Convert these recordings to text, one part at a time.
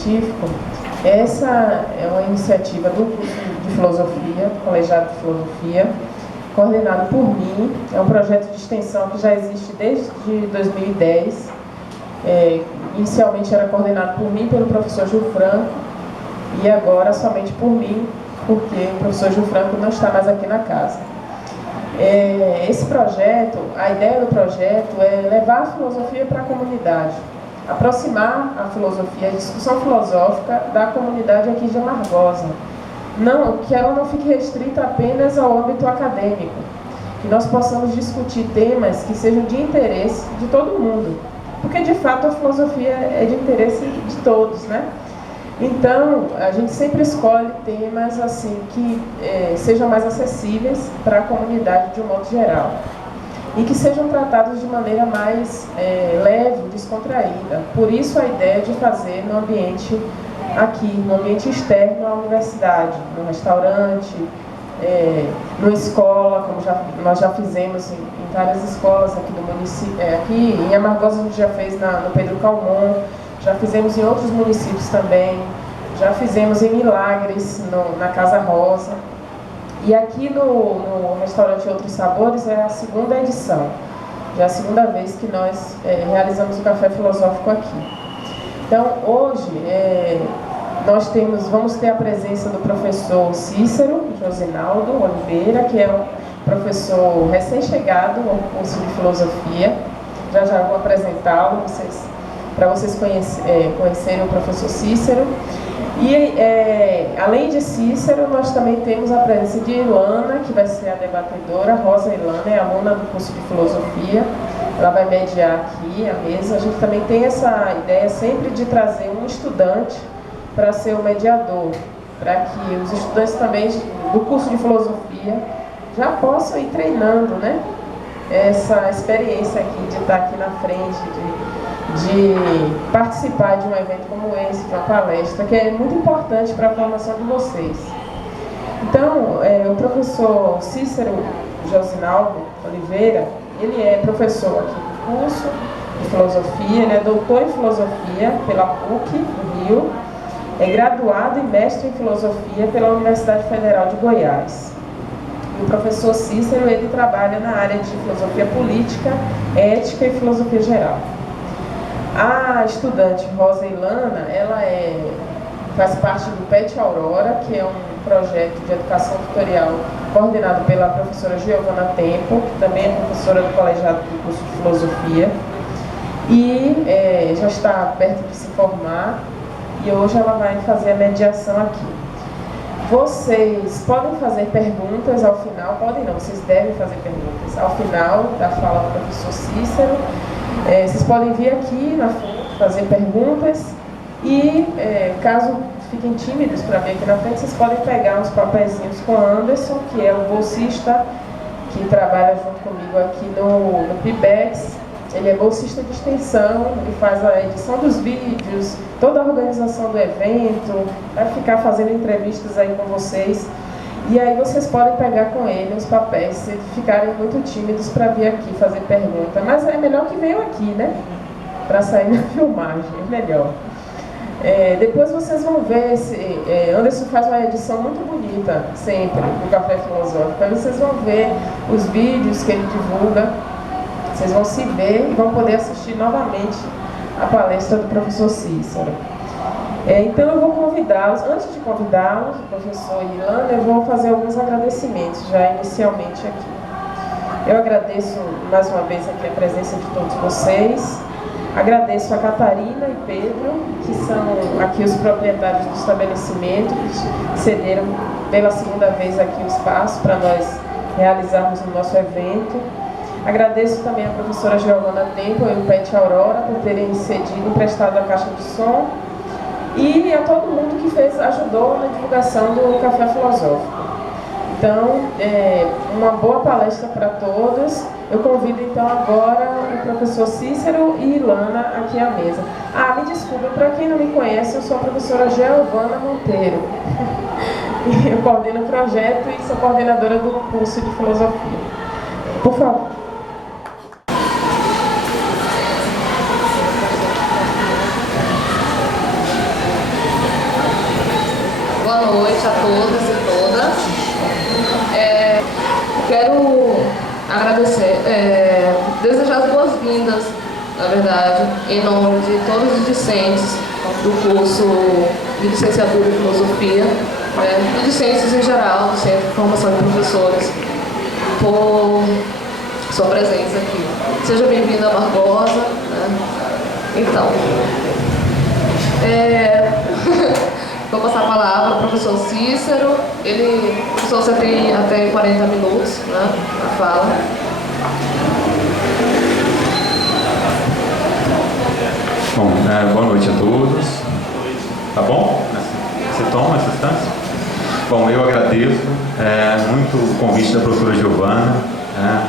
científico, essa é uma iniciativa do curso de filosofia, do colegiado de filosofia, coordenado por mim. É um projeto de extensão que já existe desde 2010. Inicialmente era coordenado por mim, pelo professor Gil Franco, e agora somente por mim, porque o professor Gil Franco não está mais aqui na casa. Esse projeto, a ideia do projeto é levar a filosofia para a comunidade, aproximar a filosofia, a discussão filosófica da comunidade aqui de Amargosa. Não, que ela não fique restrita apenas ao âmbito acadêmico, que nós possamos discutir temas que sejam de interesse de todo mundo, porque de fato a filosofia é de interesse de todos, né? Então, a gente sempre escolhe temas assim que sejam mais acessíveis para a comunidade de um modo geral e que sejam tratados de maneira mais leve, descontraída. Por isso a ideia de fazer no ambiente aqui, no ambiente externo à universidade, no restaurante, numa escola, como nós já fizemos em várias escolas aqui do município. Aqui em Amargosa a gente já fez no Pedro Calmon, já fizemos em outros municípios também, já fizemos em Milagres, na Casa Rosa. E aqui no restaurante Outros Sabores é a segunda edição, já é a segunda vez que nós realizamos o Café Filosófico aqui. Então, hoje, vamos ter a presença do professor Cícero Josinaldo Oliveira, que é um professor recém-chegado ao curso de filosofia. Já vou apresentá-lo para vocês conhecerem o professor Cícero. E, além de Cícero, nós também temos a presença de Ilana, que vai ser a debatedora. Rosa Ilana é aluna do curso de filosofia. Ela vai mediar aqui a mesa. A gente também tem essa ideia sempre de trazer um estudante para ser o mediador, para que os estudantes também do curso de filosofia já possam ir treinando, né? Essa experiência aqui de estar aqui na frente, de participar de um evento como esse, de uma palestra, que é muito importante para a formação de vocês. Então, o professor Cícero Josinaldo Oliveira, ele é professor aqui do curso de filosofia, ele é doutor em filosofia pela PUC do Rio, é graduado e mestre em filosofia pela Universidade Federal de Goiás. E o professor Cícero, ele trabalha na área de filosofia política, ética e filosofia geral. A estudante Rosa Ilana, ela faz parte do PET Aurora, que é um projeto de educação tutorial coordenado pela professora Giovana Tempo, que também é professora do colegiado do curso de filosofia, e já está perto de se formar, e hoje ela vai fazer a mediação aqui. Vocês podem fazer perguntas ao final, podem não, vocês devem fazer perguntas ao final da fala do professor Cícero. Vocês podem vir aqui na frente fazer perguntas e, caso fiquem tímidos para vir aqui na frente, vocês podem pegar uns papeizinhos com o Anderson, que é o bolsista que trabalha junto comigo aqui no PIBEX. Ele é bolsista de extensão, ele faz a edição dos vídeos, toda a organização do evento, vai ficar fazendo entrevistas aí com vocês. E aí vocês podem pegar com ele os papéis, se ficarem muito tímidos para vir aqui fazer pergunta. Mas é melhor que venham aqui, né? Para sair na filmagem, é melhor. Depois vocês vão ver, Anderson faz uma edição muito bonita, sempre, do Café Filosófico. Aí vocês vão ver os vídeos que ele divulga, vocês vão se ver e vão poder assistir novamente a palestra do professor Cícero. Então eu vou convidá-los, antes de convidá-los, o professor e Ilana, eu vou fazer alguns agradecimentos já inicialmente aqui. Eu agradeço mais uma vez aqui a presença de todos vocês, agradeço a Catarina e Pedro, que são aqui os proprietários do estabelecimento, que cederam pela segunda vez aqui o espaço para nós realizarmos o nosso evento. Agradeço também a professora Giovana Tempo e o PET Aurora por terem cedido, emprestado a caixa de som, e a todo mundo que ajudou na divulgação do Café Filosófico. Então, uma boa palestra para todos. Eu convido então agora o professor Cícero e Ilana aqui à mesa. Me desculpa, para quem não me conhece, eu sou a professora Giovana Monteiro. Eu coordeno o projeto e sou coordenadora do curso de filosofia. Por favor. Boa noite a todos e todas. Quero agradecer, desejar as boas-vindas, na verdade, em nome de todos os discentes do curso de licenciatura em filosofia, e discentes em geral, do Centro de Formação de Professores, por sua presença aqui. Seja bem-vinda a Barbosa. Então, vou passar a palavra ao professor Cícero. Professor, você tem até 40 minutos, na fala. Bom, boa noite a todos. Tá bom? Você toma essa instância? Bom, eu agradeço muito o convite da professora Giovana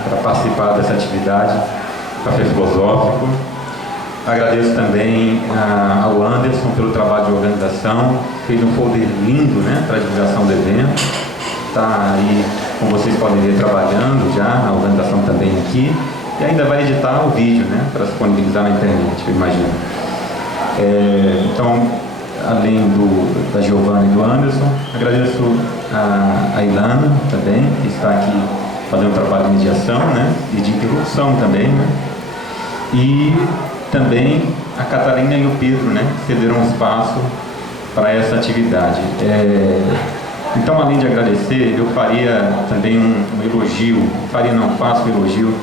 para participar dessa atividade, Café Filosófico. Agradeço também ao Anderson pelo trabalho de organização, fez um folder lindo, para a divulgação do evento. Está aí, como vocês podem ver, trabalhando já, a organização também aqui, e ainda vai editar o vídeo, para disponibilizar na internet, eu imagino. Então, além da Giovana e do Anderson, agradeço a Ilana também, que está aqui fazendo um trabalho de mediação, e de interrupção também, e também a Catarina e o Pedro, que cederam espaço para essa atividade. Então, além de agradecer, eu faria também um elogio, faço um elogio,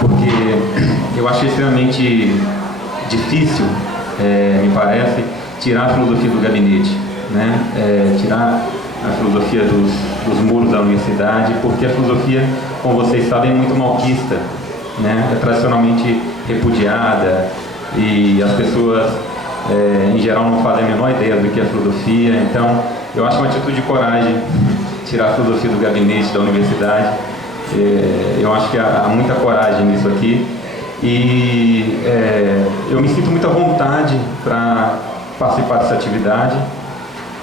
porque eu acho extremamente difícil, me parece, tirar a filosofia do gabinete, tirar a filosofia dos muros da universidade, porque a filosofia, como vocês sabem, é muito malquista, é tradicionalmente repudiada, e as pessoas em geral não fazem a menor ideia do que é filosofia. Então eu acho uma atitude de coragem tirar a filosofia do gabinete da universidade. Eu acho que há muita coragem nisso aqui, e eu me sinto muita vontade para participar dessa atividade,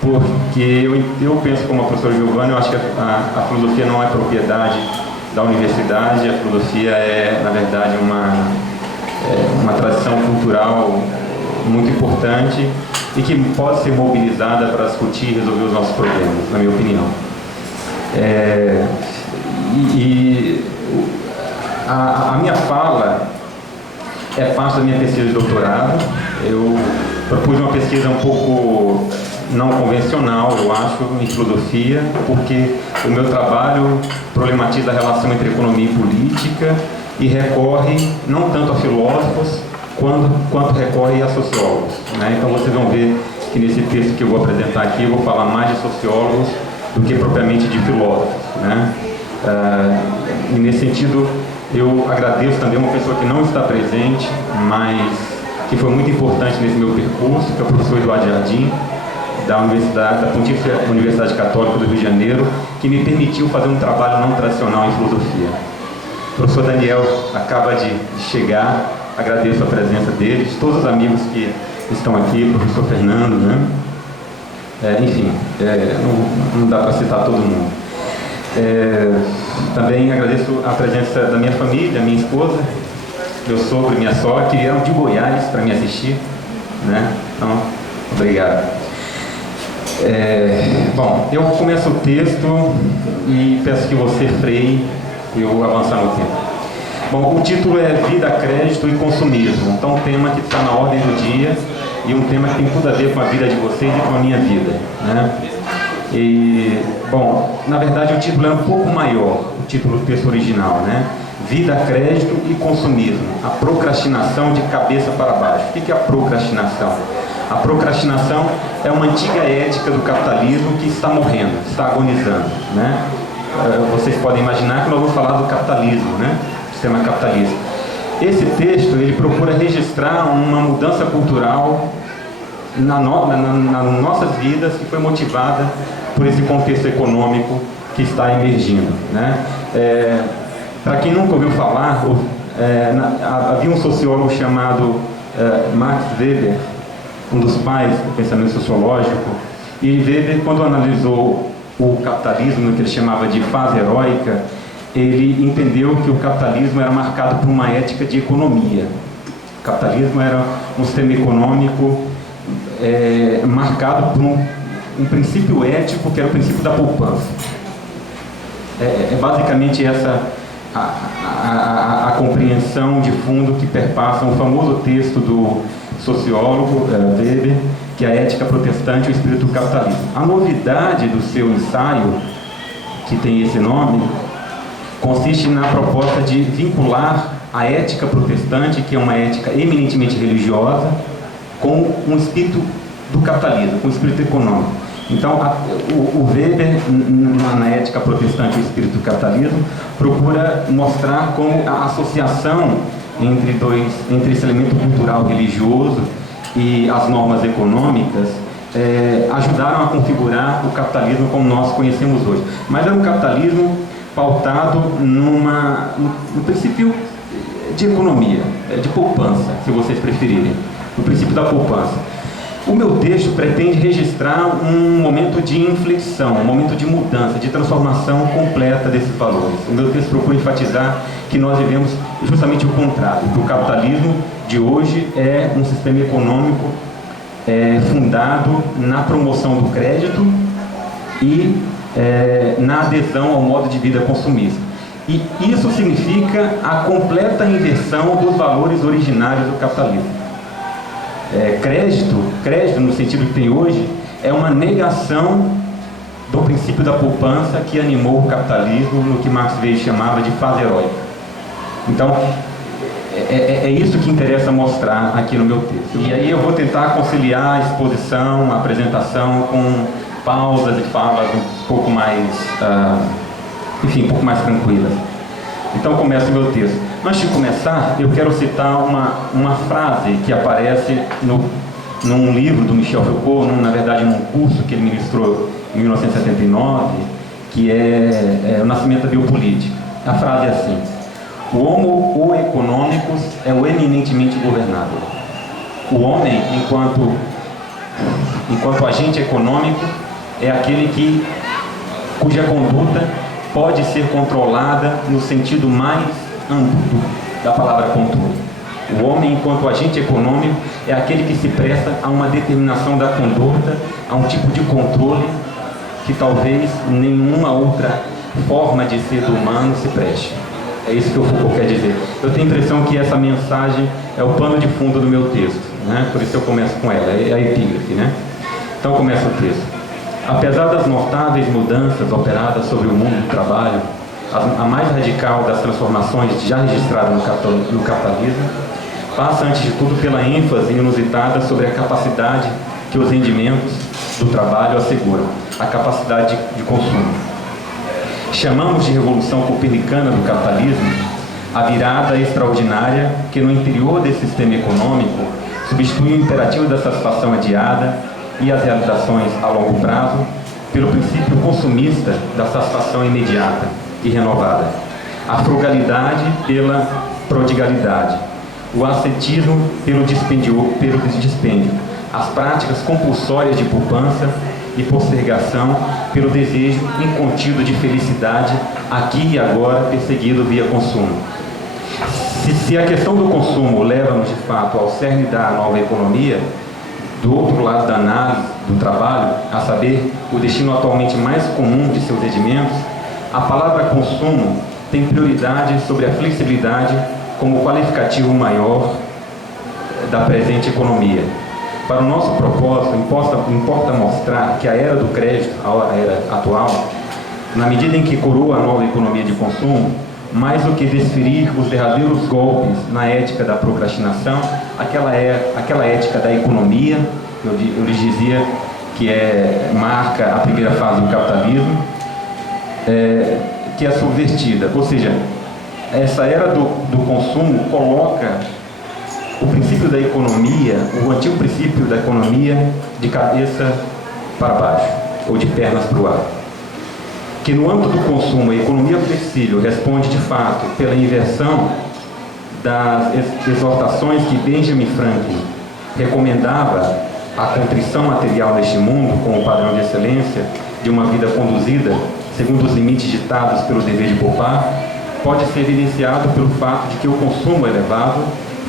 porque eu penso como a professora Giovana, eu acho que a filosofia não é propriedade da universidade. A filosofia é, na verdade, uma tradição cultural muito importante e que pode ser mobilizada para discutir e resolver os nossos problemas, na minha opinião. A minha fala é parte da minha pesquisa de doutorado. Eu propus uma pesquisa um pouco não convencional, eu acho, em filosofia, porque o meu trabalho problematiza a relação entre economia e política e recorre não tanto a filósofos quanto recorre a sociólogos, Então vocês vão ver que nesse texto que eu vou apresentar aqui eu vou falar mais de sociólogos do que propriamente de filósofos, E nesse sentido eu agradeço também uma pessoa que não está presente, mas que foi muito importante nesse meu percurso, que é o professor Eduardo Jardim, da Pontifícia Universidade Católica do Rio de Janeiro, que me permitiu fazer um trabalho não tradicional em filosofia. O professor Daniel acaba de chegar, agradeço a presença dele, de todos os amigos que estão aqui, o professor Fernando, enfim, não dá para citar todo mundo. Também agradeço a presença da minha família, minha esposa, meu sogro e minha sogra, que vieram de Goiás para me assistir, Então, obrigado. Bom, eu começo o texto e peço que você freie eu avançar no tempo. Bom, o título é Vida, Crédito e Consumismo. Então, um tema que está na ordem do dia e um tema que tem tudo a ver com a vida de vocês e com a minha vida, E, bom, na verdade o título é um pouco maior, o título do texto original, Vida, Crédito e Consumismo. A procrastinação de cabeça para baixo. O que é a procrastinação? A procrastinação é uma antiga ética do capitalismo que está morrendo, está agonizando, Vocês podem imaginar que nós vamos falar do capitalismo, Sistema capitalista. Esse texto, ele procura registrar uma mudança cultural nas nossas vidas, que foi motivada por esse contexto econômico que está emergindo, Para quem nunca ouviu falar, havia um sociólogo chamado Max Weber, um dos pais do pensamento sociológico, e Weber, quando analisou o capitalismo, no que ele chamava de fase heróica, ele entendeu que o capitalismo era marcado por uma ética de economia. O capitalismo era um sistema econômico marcado um princípio ético que era o princípio da poupança. É basicamente essa a compreensão de fundo que perpassa um famoso texto do sociólogo Weber, que é a Ética Protestante e o Espírito do Capitalismo. A novidade do seu ensaio, que tem esse nome, consiste na proposta de vincular a ética protestante, que é uma ética eminentemente religiosa, com um espírito do capitalismo, com um espírito econômico. Então, o Weber, na ética protestante e o espírito do capitalismo, procura mostrar como a associação entre esse elemento cultural religioso e as normas econômicas ajudaram a configurar o capitalismo como nós conhecemos hoje. Mas era um capitalismo pautado no princípio de economia, de poupança, se vocês preferirem, no princípio da poupança. O meu texto pretende registrar um momento de inflexão, um momento de mudança, de transformação completa desses valores. O meu texto procura enfatizar que nós vivemos justamente o contrário, que o capitalismo de hoje é um sistema econômico fundado na promoção do crédito e na adesão ao modo de vida consumista. E isso significa a completa inversão dos valores originários do capitalismo. Crédito no sentido que tem hoje, é uma negação do princípio da poupança que animou o capitalismo no que Marx Weber chamava de fase heróica. Então, é isso que interessa mostrar aqui no meu texto. E aí eu vou tentar conciliar a exposição, a apresentação com pausas e falas um pouco mais, um pouco mais tranquilas. Então começa o meu texto. Antes de começar, eu quero citar uma frase que aparece num livro do Michel Foucault, na verdade num curso que ele ministrou em 1979, que é O Nascimento da Biopolítica. A frase é assim: o homo economicus é o eminentemente governável. O homem, enquanto agente econômico, é aquele cuja conduta pode ser controlada no sentido mais amplo da palavra controle. O homem, enquanto agente econômico, é aquele que se presta a uma determinação da conduta, a um tipo de controle que talvez nenhuma outra forma de ser humano se preste. É isso que o Foucault quer dizer. Eu tenho a impressão que essa mensagem é o pano de fundo do meu texto, né? Por isso eu começo com ela, é a epígrafe, né? Então começa o texto. Apesar das notáveis mudanças operadas sobre o mundo do trabalho, a mais radical das transformações já registradas no capitalismo passa, antes de tudo, pela ênfase inusitada sobre a capacidade que os rendimentos do trabalho asseguram, a capacidade de consumo. Chamamos de revolução copernicana do capitalismo a virada extraordinária que, no interior desse sistema econômico, substitui o imperativo da satisfação adiada e as realizações a longo prazo pelo princípio consumista da satisfação imediata e renovada, a frugalidade pela prodigalidade, o ascetismo pelo dispêndio, as práticas compulsórias de poupança e postergação pelo desejo incontido de felicidade aqui e agora perseguido via consumo. Se a questão do consumo leva-nos de fato ao cerne da nova economia, do outro lado da análise do trabalho, a saber, o destino atualmente mais comum de seus rendimentos, a palavra consumo tem prioridade sobre a flexibilidade como qualificativo maior da presente economia. Para o nosso propósito, importa mostrar que a era do crédito, a era atual, na medida em que coroa a nova economia de consumo, mais do que desferir os derradeiros golpes na ética da procrastinação, aquela ética da economia, eu lhes dizia que marca a primeira fase do capitalismo, que é subvertida. Ou seja, essa era do consumo coloca o princípio da economia, o antigo princípio da economia, de cabeça para baixo, ou de pernas para o ar. Que no âmbito do consumo, a economia flexível responde de fato pela inversão das exortações que Benjamin Franklin recomendava a contrição material neste mundo como padrão de excelência de uma vida conduzida segundo os limites ditados pelo dever de poupar, pode ser evidenciado pelo fato de que o consumo elevado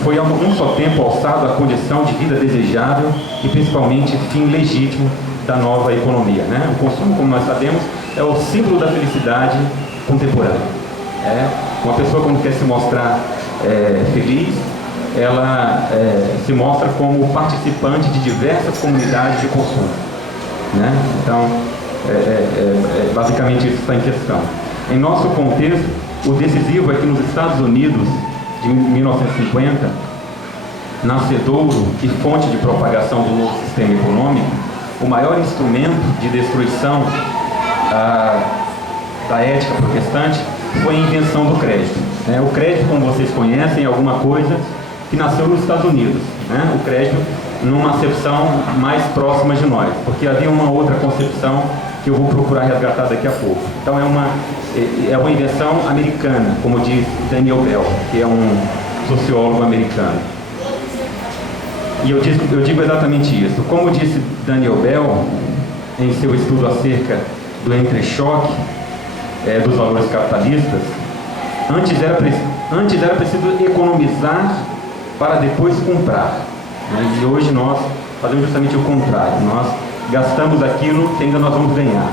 foi a um só tempo alçado à condição de vida desejável e principalmente fim legítimo da nova economia, né? O consumo, como nós sabemos, é o símbolo da felicidade contemporânea. Uma pessoa, quando quer se mostrar feliz, ela se mostra como participante de diversas comunidades de consumo, né? Então, basicamente isso está em questão. Em nosso contexto, o decisivo é que nos Estados Unidos, de 1950, nascedouro e fonte de propagação do novo sistema econômico, o maior instrumento de destruição da ética protestante foi a invenção do crédito. O crédito, como vocês conhecem, é alguma coisa que nasceu nos Estados Unidos. O crédito numa acepção mais próxima de nós, porque havia uma outra concepção que eu vou procurar resgatar daqui a pouco. Então é uma invenção americana, como diz Daniel Bell, que é um sociólogo americano. E eu digo exatamente isso. Como disse Daniel Bell, em seu estudo acerca do entrechoque dos valores capitalistas, antes era preciso economizar para depois comprar. E hoje nós fazemos justamente o contrário. Nós gastamos aquilo que ainda nós vamos ganhar.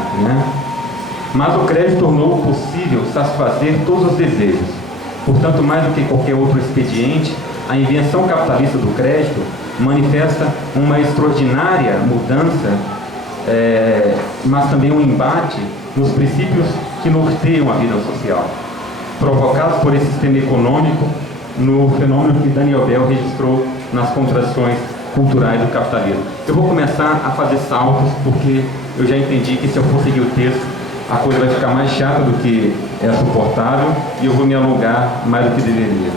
Mas o crédito tornou possível satisfazer todos os desejos. Portanto, mais do que qualquer outro expediente, a invenção capitalista do crédito manifesta uma extraordinária mudança, mas também um embate nos princípios que norteiam a vida social, provocados por esse sistema econômico no fenômeno que Daniel Bell registrou nas contradições culturais do capitalismo. Eu vou começar a fazer saltos, porque eu já entendi que se eu for seguir o texto, a coisa vai ficar mais chata do que é suportável, e eu vou me alongar mais do que deveria.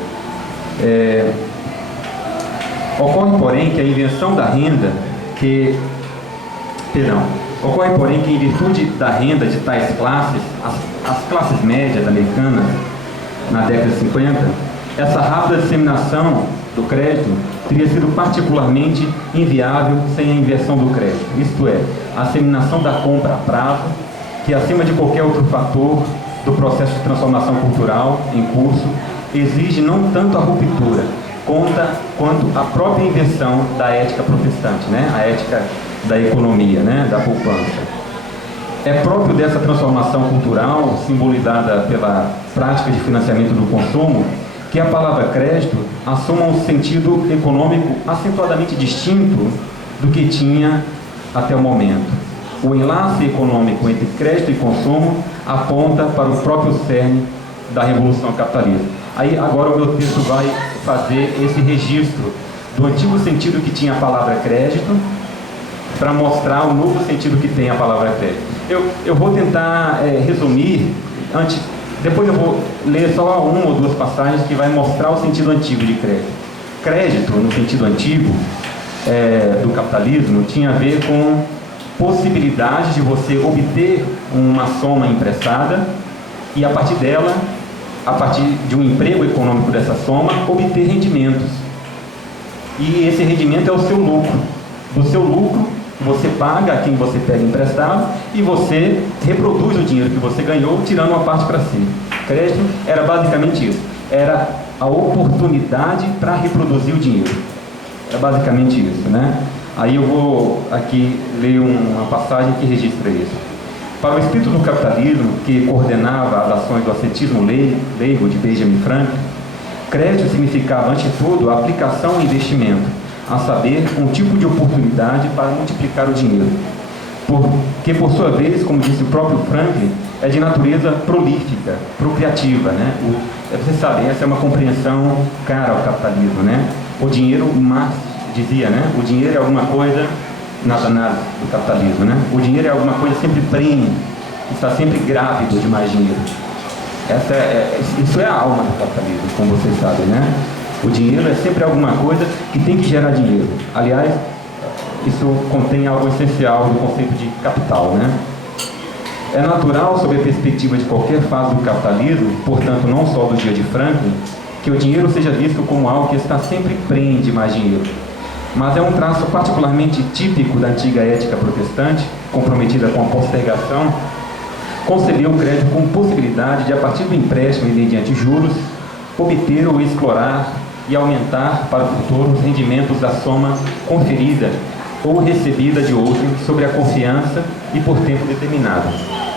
Ocorre, porém, que a invenção da renda, ocorre, porém, que em virtude da renda de tais classes, as classes médias americanas, na década de 50, essa rápida disseminação do crédito teria sido particularmente inviável sem a inversão do crédito, isto é, a disseminação da compra a prazo, que acima de qualquer outro fator do processo de transformação cultural em curso, exige não tanto a ruptura, quanto a própria invenção da ética protestante, a ética da economia, da poupança. É próprio dessa transformação cultural, simbolizada pela prática de financiamento do consumo, que a palavra crédito assuma um sentido econômico acentuadamente distinto do que tinha até o momento. O enlace econômico entre crédito e consumo aponta para o próprio cerne da revolução capitalista. Aí agora o meu texto vai fazer esse registro do antigo sentido que tinha a palavra crédito para mostrar o novo sentido que tem a palavra crédito. Eu vou tentar resumir, depois eu vou ler só uma ou duas passagens que vai mostrar o sentido antigo de crédito. Crédito, no sentido antigo do capitalismo, tinha a ver com possibilidade de você obter uma soma emprestada e a partir dela, a partir de um emprego econômico dessa soma, obter rendimentos. E esse rendimento é o seu lucro. Do seu lucro, você paga a quem você pega emprestado e você reproduz o dinheiro que você ganhou, tirando uma parte para si. Crédito era basicamente isso. Era a oportunidade para reproduzir o dinheiro. Era basicamente isso, Aí eu vou aqui ler uma passagem que registra isso. Para o espírito do capitalismo, que coordenava as ações do ascetismo leigo de Benjamin Franklin, crédito significava, ante tudo, a aplicação e investimento, a saber, um tipo de oportunidade para multiplicar o dinheiro. Que, por sua vez, como disse o próprio Franklin, é de natureza prolífica, procriativa, Vocês sabem, essa é uma compreensão cara ao capitalismo, O dinheiro, Marx dizia, o dinheiro é alguma coisa, nas análises do capitalismo, O dinheiro é alguma coisa sempre prenhe, está sempre grávido de mais dinheiro. Isso é a alma do capitalismo, como vocês sabem, O dinheiro é sempre alguma coisa que tem que gerar dinheiro. Aliás, isso contém algo essencial do conceito de capital, É natural, sob a perspectiva de qualquer fase do capitalismo, portanto não só do dia de Franklin, que o dinheiro seja visto como algo que está sempre prenhe de mais dinheiro. Mas é um traço particularmente típico da antiga ética protestante, comprometida com a postergação, concebeu o crédito como possibilidade de, a partir do empréstimo e mediante juros, obter ou explorar e aumentar para o futuro os rendimentos da soma conferida ou recebida de outrem sobre a confiança e por tempo determinado.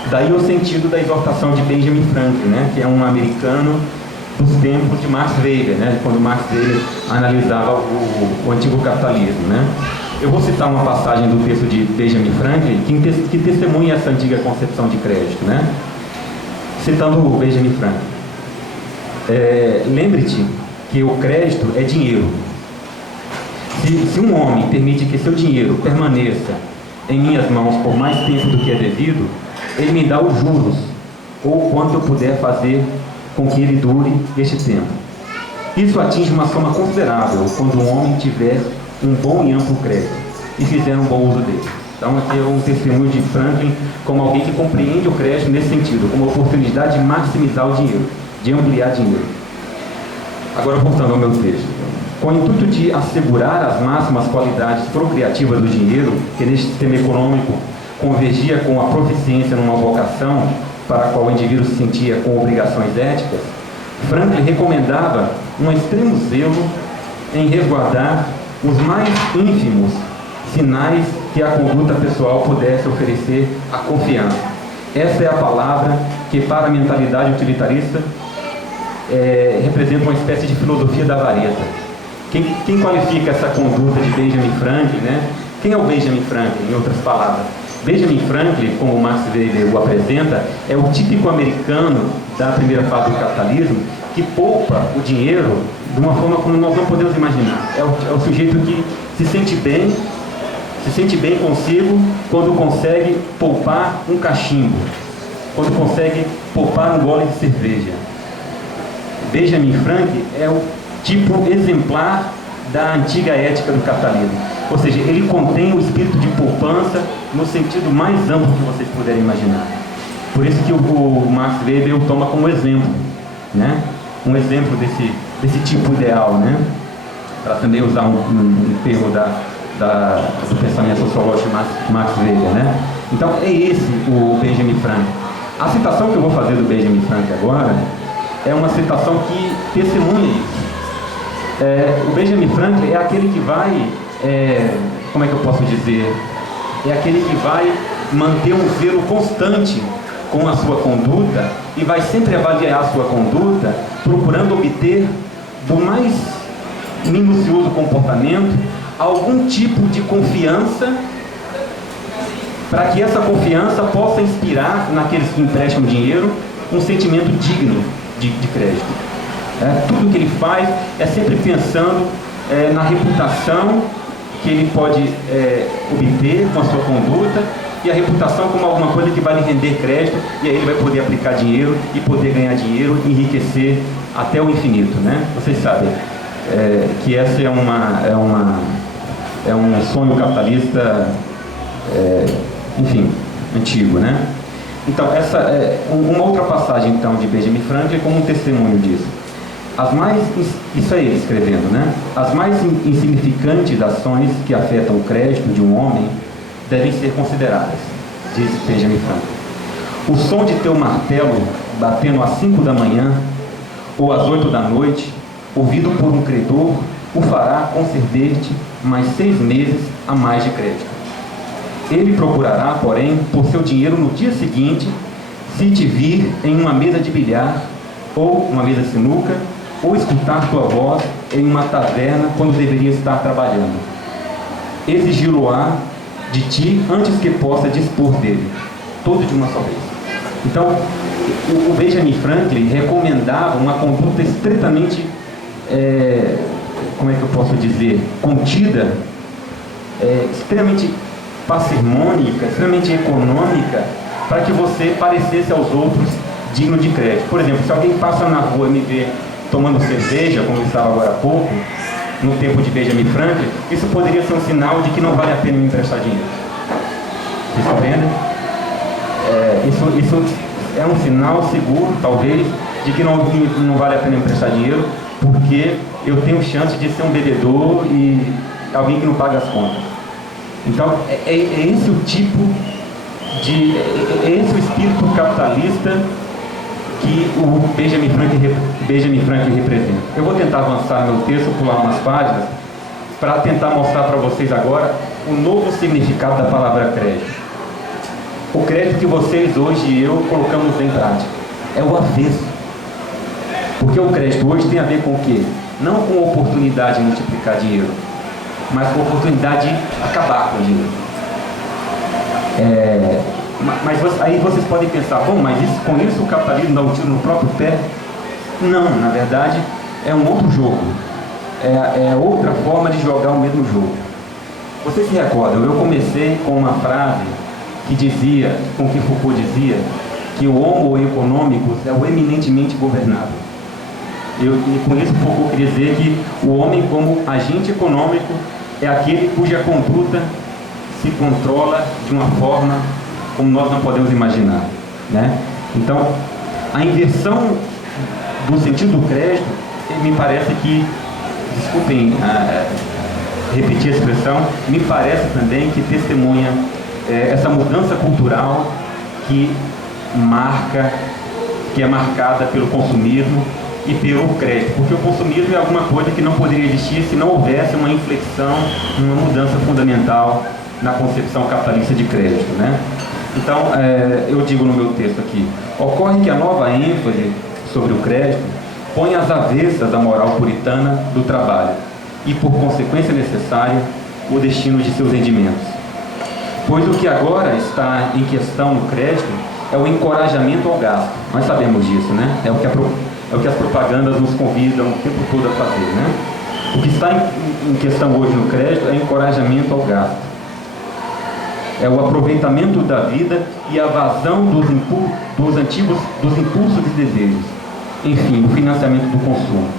Daí o sentido da exortação de Benjamin Franklin, né, que é um americano dos tempos de Max Weber, né, quando Max Weber analisava o antigo capitalismo, né. Eu vou citar uma passagem do texto de Benjamin Franklin que testemunha essa antiga concepção de crédito, né. Citando o Benjamin Franklin. Lembre-te que o crédito é dinheiro. Se um homem permite que seu dinheiro permaneça em minhas mãos por mais tempo do que é devido, ele me dá os juros, ou quanto eu puder fazer com que ele dure este tempo. Isso atinge uma soma considerável quando um homem tiver um bom e amplo crédito e fizer um bom uso dele. Então aqui é um testemunho de Franklin como alguém que compreende o crédito nesse sentido, como oportunidade de maximizar o dinheiro, de ampliar dinheiro. Agora voltando ao meu texto. Com o intuito de assegurar as máximas qualidades procriativas do dinheiro, que neste sistema econômico convergia com a proficiência numa vocação para a qual o indivíduo se sentia com obrigações éticas, Franklin recomendava um extremo zelo em resguardar os mais ínfimos sinais que a conduta pessoal pudesse oferecer à confiança. Essa é a palavra que, para a mentalidade utilitarista, representa uma espécie de filosofia da avareza. Quem qualifica essa conduta de Benjamin Franklin, né? Quem é o Benjamin Franklin, em outras palavras? Benjamin Franklin, como Max Weber o apresenta, é o típico americano da primeira fase do capitalismo que poupa o dinheiro de uma forma como nós não podemos imaginar. É o sujeito que se sente bem consigo quando consegue poupar um cachimbo, quando consegue poupar um gole de cerveja. Benjamin Franklin é o tipo exemplar da antiga ética do capitalismo. Ou seja, ele contém o espírito de poupança no sentido mais amplo que vocês puderem imaginar. Por isso que o Max Weber o toma como exemplo, né? Um exemplo desse tipo ideal, né? Para também usar um termo do pensamento sociológico de Max Weber, né? Então é esse o Benjamin Franklin. A citação que eu vou fazer do Benjamin Franklin agora é uma citação que testemunha isso. O Benjamin Franklin é aquele que vai, como é que eu posso dizer? É aquele que vai manter um zelo constante com a sua conduta e vai sempre avaliar a sua conduta, procurando obter do mais minucioso comportamento algum tipo de confiança, para que essa confiança possa inspirar naqueles que emprestam dinheiro um sentimento digno de crédito. Tudo que ele faz é sempre pensando na reputação que ele pode obter com a sua conduta, e a reputação como alguma coisa que vai lhe render crédito, e aí ele vai poder aplicar dinheiro e poder ganhar dinheiro, enriquecer até o infinito, né? Vocês sabem que essa é um sonho capitalista, enfim, antigo, né? Então, essa é uma outra passagem então de Benjamin Franklin como um testemunho disso. Isso é ele escrevendo, né? As mais insignificantes ações que afetam o crédito de um homem devem ser consideradas, diz Benjamin Franklin. O som de teu martelo batendo às 5 da manhã ou às 8 da noite, ouvido por um credor, o fará conceder-te mais 6 meses a mais de crédito. Ele procurará, porém, por seu dinheiro no dia seguinte, se te vir em uma mesa de bilhar, ou uma mesa de sinuca, ou escutar tua voz em uma taverna quando deveria estar trabalhando. Exigi-lo-á de ti antes que possa dispor dele, todo de uma só vez. Então, o Benjamin Franklin recomendava uma conduta estritamente, como é que eu posso dizer, contida, extremamente parcimônica, extremamente econômica, para que você parecesse aos outros digno de crédito. Por exemplo, se alguém passa na rua e me vê tomando cerveja, como eu estava agora há pouco, no tempo de Benjamin Franklin, isso poderia ser um sinal de que não vale a pena me emprestar dinheiro. Vocês compreendem? Isso é um sinal seguro, talvez, de que não vale a pena emprestar dinheiro, porque eu tenho chance de ser um bebedor e alguém que não paga as contas. Então, é esse o tipo de... é esse o espírito capitalista que o Benjamin Franklin representa. Eu vou tentar avançar meu texto, pular umas páginas, para tentar mostrar para vocês agora o novo significado da palavra crédito. O crédito que vocês hoje e eu colocamos em prática é o avesso. Porque o crédito hoje tem a ver com o quê? Não com oportunidade de multiplicar dinheiro, mas com oportunidade de acabar com o dinheiro. Mas aí vocês podem pensar, bom, mas com isso o capitalismo dá um tiro no próprio pé? Não, na verdade é um outro jogo. É outra forma de jogar o mesmo jogo. Vocês se recordam, eu comecei com uma frase que dizia, com que Foucault dizia, que o homo econômicus é o eminentemente governável. E com isso Foucault queria dizer que o homem como agente econômico é aquele cuja conduta se controla de uma forma como nós não podemos imaginar, né? Então, a inversão do sentido do crédito, me parece que, desculpem repetir a expressão, me parece também que testemunha essa mudança cultural que é marcada pelo consumismo e pelo crédito, porque o consumismo é alguma coisa que não poderia existir se não houvesse uma inflexão, uma mudança fundamental na concepção capitalista de crédito, né? Então, eu digo no meu texto aqui, ocorre que a nova ênfase sobre o crédito põe às avessas a moral puritana do trabalho e, por consequência necessária, o destino de seus rendimentos. Pois o que agora está em questão no crédito é o encorajamento ao gasto. Nós sabemos disso, né? É o que as propagandas nos convidam o tempo todo a fazer, né? O que está em questão hoje no crédito é encorajamento ao gasto. É o aproveitamento da vida e a vazão dos impulsos e desejos. Enfim, o financiamento do consumo.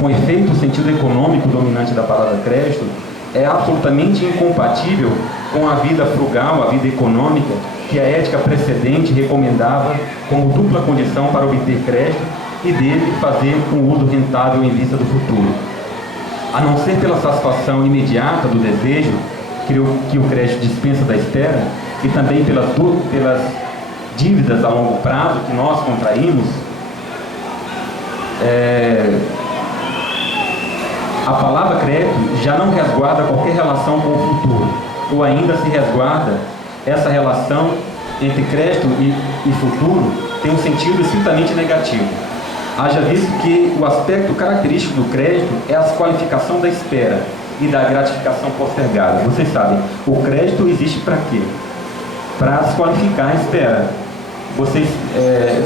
Com efeito, o sentido econômico dominante da palavra crédito é absolutamente incompatível com a vida frugal, a vida econômica, que a ética precedente recomendava como dupla condição para obter crédito e dele fazer um uso rentável em vista do futuro. A não ser pela satisfação imediata do desejo, que o crédito dispensa da espera, e também pelas dívidas a longo prazo que nós contraímos, a palavra crédito já não resguarda qualquer relação com o futuro, ou ainda se resguarda essa relação entre crédito e futuro tem um sentido estritamente negativo. Haja visto que o aspecto característico do crédito é a qualificação da espera e da gratificação postergada. Vocês sabem, o crédito existe para quê? Para desqualificar a espera. Vocês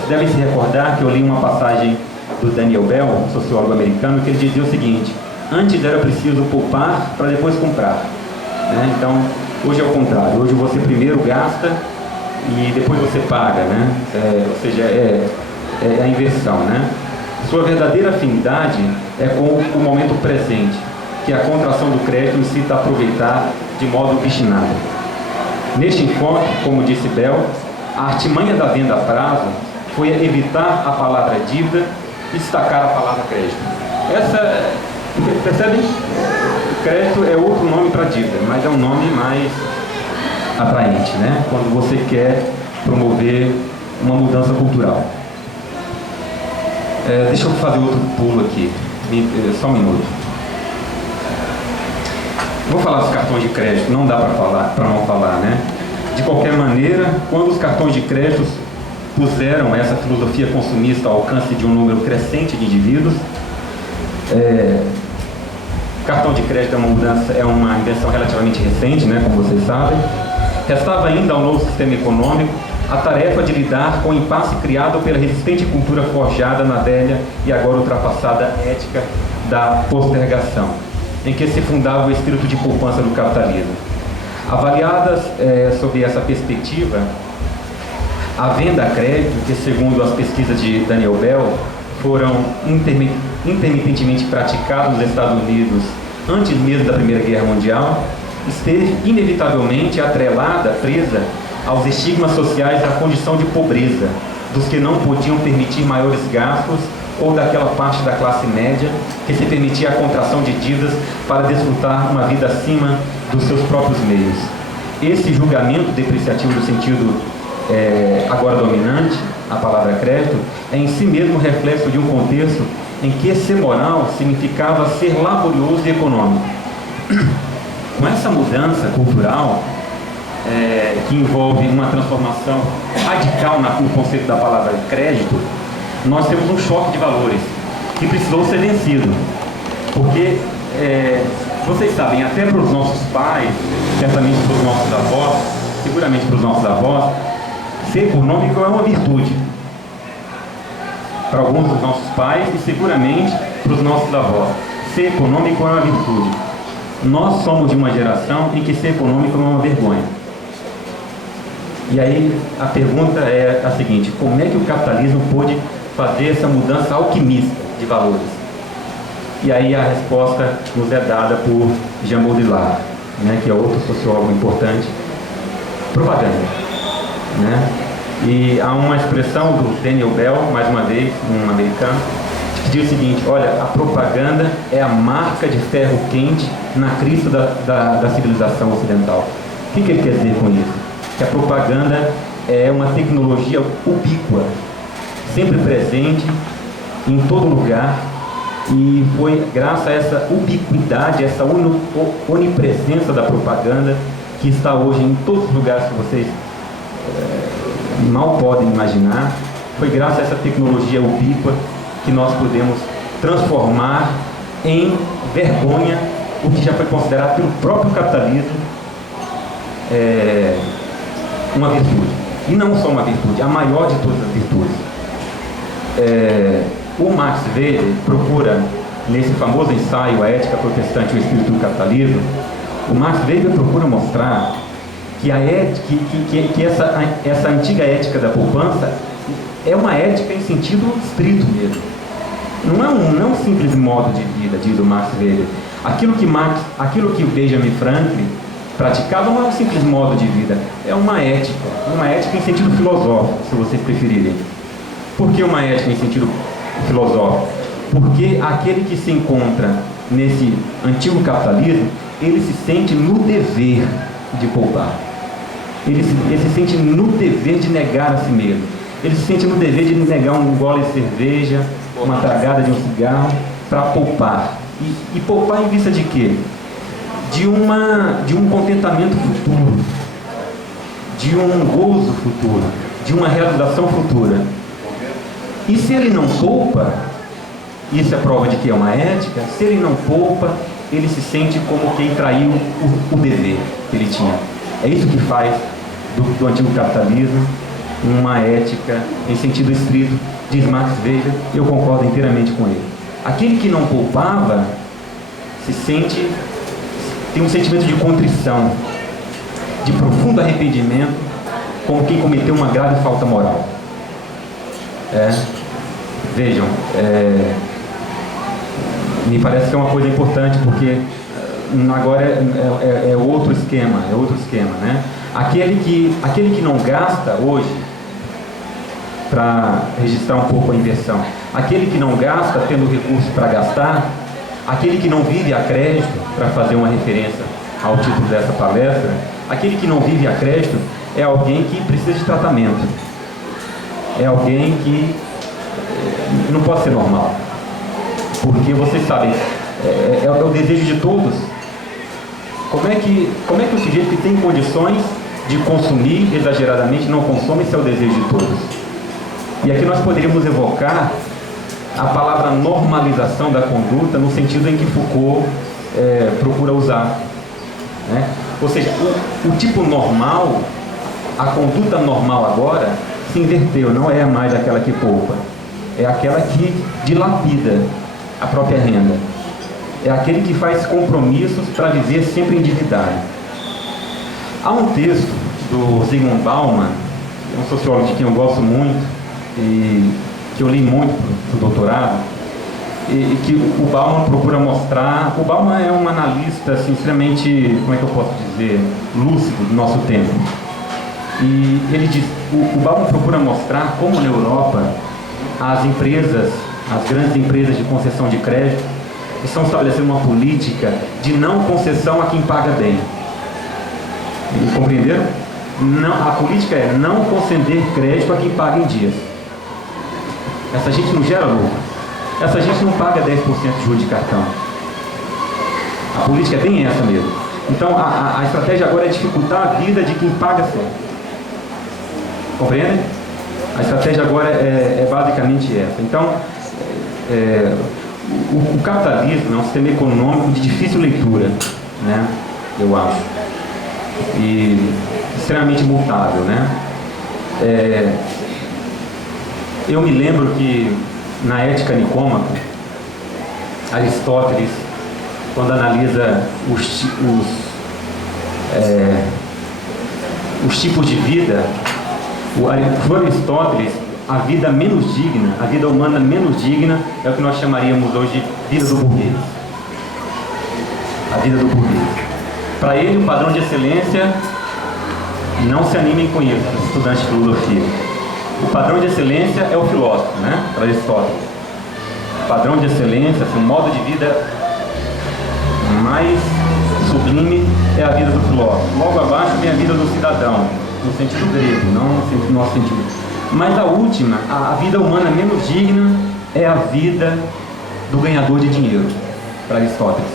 devem se recordar que eu li uma passagem do Daniel Bell, sociólogo americano, que ele dizia o seguinte: antes era preciso poupar para depois comprar, né? Então, hoje é o contrário. Hoje você primeiro gasta e depois você paga, né? Ou seja, é a inversão, né? Sua verdadeira afinidade é com o momento presente, que a contração do crédito incita a aproveitar de modo obstinado. Neste encontro, como disse Bell, a artimanha da venda a prazo foi evitar a palavra dívida e destacar a palavra crédito. Percebem? Crédito é outro nome para dívida, mas é um nome mais atraente, né? Quando você quer promover uma mudança cultural. Deixa eu fazer outro pulo aqui, só um minuto. Vou falar dos cartões de crédito, não dá para não falar, né? De qualquer maneira, quando os cartões de crédito puseram essa filosofia consumista ao alcance de um número crescente de indivíduos, cartão de crédito é uma invenção relativamente recente, né, como vocês sabem. Restava ainda ao novo sistema econômico a tarefa de lidar com o impasse criado pela resistente cultura forjada na velha e agora ultrapassada ética da postergação, em que se fundava o espírito de poupança do capitalismo. Avaliadas sob essa perspectiva, a venda a crédito, que segundo as pesquisas de Daniel Bell, foram intermitentemente praticadas nos Estados Unidos antes mesmo da Primeira Guerra Mundial, esteve inevitavelmente atrelada, presa aos estigmas sociais da condição de pobreza, dos que não podiam permitir maiores gastos ou daquela parte da classe média que se permitia a contração de dívidas para desfrutar uma vida acima dos seus próprios meios. Esse julgamento depreciativo do sentido agora dominante, a palavra crédito, é em si mesmo reflexo de um contexto em que ser moral significava ser laborioso e econômico. com essa mudança cultural, que envolve uma transformação radical no conceito da palavra crédito, nós temos um choque de valores que precisou ser vencido. Porque, vocês sabem, até para os nossos pais, certamente para os nossos avós, seguramente para os nossos avós, ser econômico é uma virtude. Para alguns dos nossos pais e seguramente para os nossos avós, ser econômico é uma virtude. Nós somos de uma geração em que ser econômico é uma vergonha. E aí a pergunta é a seguinte: como é que o capitalismo pôde fazer essa mudança alquimista de valores? E aí a resposta nos é dada por Jean Baudrillard, né, que é outro sociólogo importante. Propaganda, né? E há uma expressão do Daniel Bell, mais uma vez, um americano, que diz o seguinte: olha, a propaganda é a marca de ferro quente na crista da civilização ocidental. O que ele quer dizer com isso? Que a propaganda é uma tecnologia ubíqua, sempre presente, em todo lugar, e foi graças a essa ubiquidade, essa onipresença da propaganda, que está hoje em todos os lugares que vocês mal podem imaginar. Foi graças a essa tecnologia ubíqua que nós podemos transformar em vergonha o que já foi considerado pelo próprio capitalismo uma virtude. E não só uma virtude, a maior de todas as virtudes. O Max Weber procura, nesse famoso ensaio A Ética Protestante e o Espírito do Capitalismo, o Max Weber procura mostrar que essa antiga ética da poupança é uma ética em sentido estrito mesmo. Não é um simples modo de vida, diz o Max Weber. Aquilo que Benjamin Franklin praticava não é um simples modo de vida, é uma ética em sentido filosófico, se vocês preferirem. Por que uma ética em sentido filosófico? Porque aquele que se encontra nesse antigo capitalismo, ele se sente no dever de poupar. Ele se sente no dever de negar a si mesmo. Ele se sente no dever de negar um gole de cerveja, uma tragada de um cigarro, para poupar. E poupar em vista de quê? De um contentamento futuro, de um gozo futuro, de uma realização futura. E se ele não poupa, isso é prova de que é uma ética, se ele não poupa, ele se sente como quem traiu o dever que ele tinha. É isso que faz do antigo capitalismo uma ética em sentido estrito, diz Max Weber, e eu concordo inteiramente com ele. Aquele que não poupava tem um sentimento de contrição, de profundo arrependimento, como quem cometeu uma grave falta moral. Vejam, me parece que é uma coisa importante, porque agora é outro esquema, né? Aquele que não gasta hoje, para registrar um pouco a inversão, aquele que não gasta tendo recurso para gastar, aquele que não vive a crédito, para fazer uma referência ao título dessa palestra, aquele que não vive a crédito é alguém que precisa de tratamento, é alguém que não pode ser normal, porque vocês sabem, é o desejo de todos. Como é que o sujeito que tem condições de consumir exageradamente não consome? Esse é o desejo de todos. E aqui nós poderíamos evocar a palavra normalização da conduta no sentido em que Foucault procura usar, né? Ou seja, o tipo normal, a conduta normal agora se inverteu, não é mais aquela que poupa, é aquela que dilapida a própria renda, é aquele que faz compromissos para viver sempre endividado. Há um texto do Zygmunt Bauman, um sociólogo de quem eu gosto muito e que eu li muito para o doutorado, e que o Bauman procura mostrar. O Bauman é um analista assim, extremamente, como é que eu posso dizer, lúcido do nosso tempo. E ele diz, o Bauman procura mostrar como na Europa as grandes empresas de concessão de crédito estão estabelecendo uma política de não concessão a quem paga bem. Compreenderam? Não, a política é não conceder crédito a quem paga em dias. Essa gente não gera lucro. Essa gente não paga 10% de juros de cartão. A política é bem essa mesmo. Então, a estratégia agora é dificultar a vida de quem paga certo. Compreendem? A estratégia agora é basicamente essa. Então, o capitalismo é um sistema econômico de difícil leitura, né? Eu acho. E extremamente mutável, né? Eu me lembro que na Ética Nicômaco, Aristóteles, quando analisa os tipos de vida, para Aristóteles, a vida menos digna, a vida humana menos digna, é o que nós chamaríamos hoje de vida do burguês. A vida do burguês. Para ele, o padrão de excelência, não se animem com isso, estudantes de filosofia. O padrão de excelência é o filósofo, né? Para Aristóteles. O padrão de excelência, assim, o modo de vida mais sublime é a vida do filósofo. Logo abaixo vem a vida do cidadão, no sentido grego, não no nosso sentido. Mas a última, a vida humana menos digna, é a vida do ganhador de dinheiro, para Aristóteles.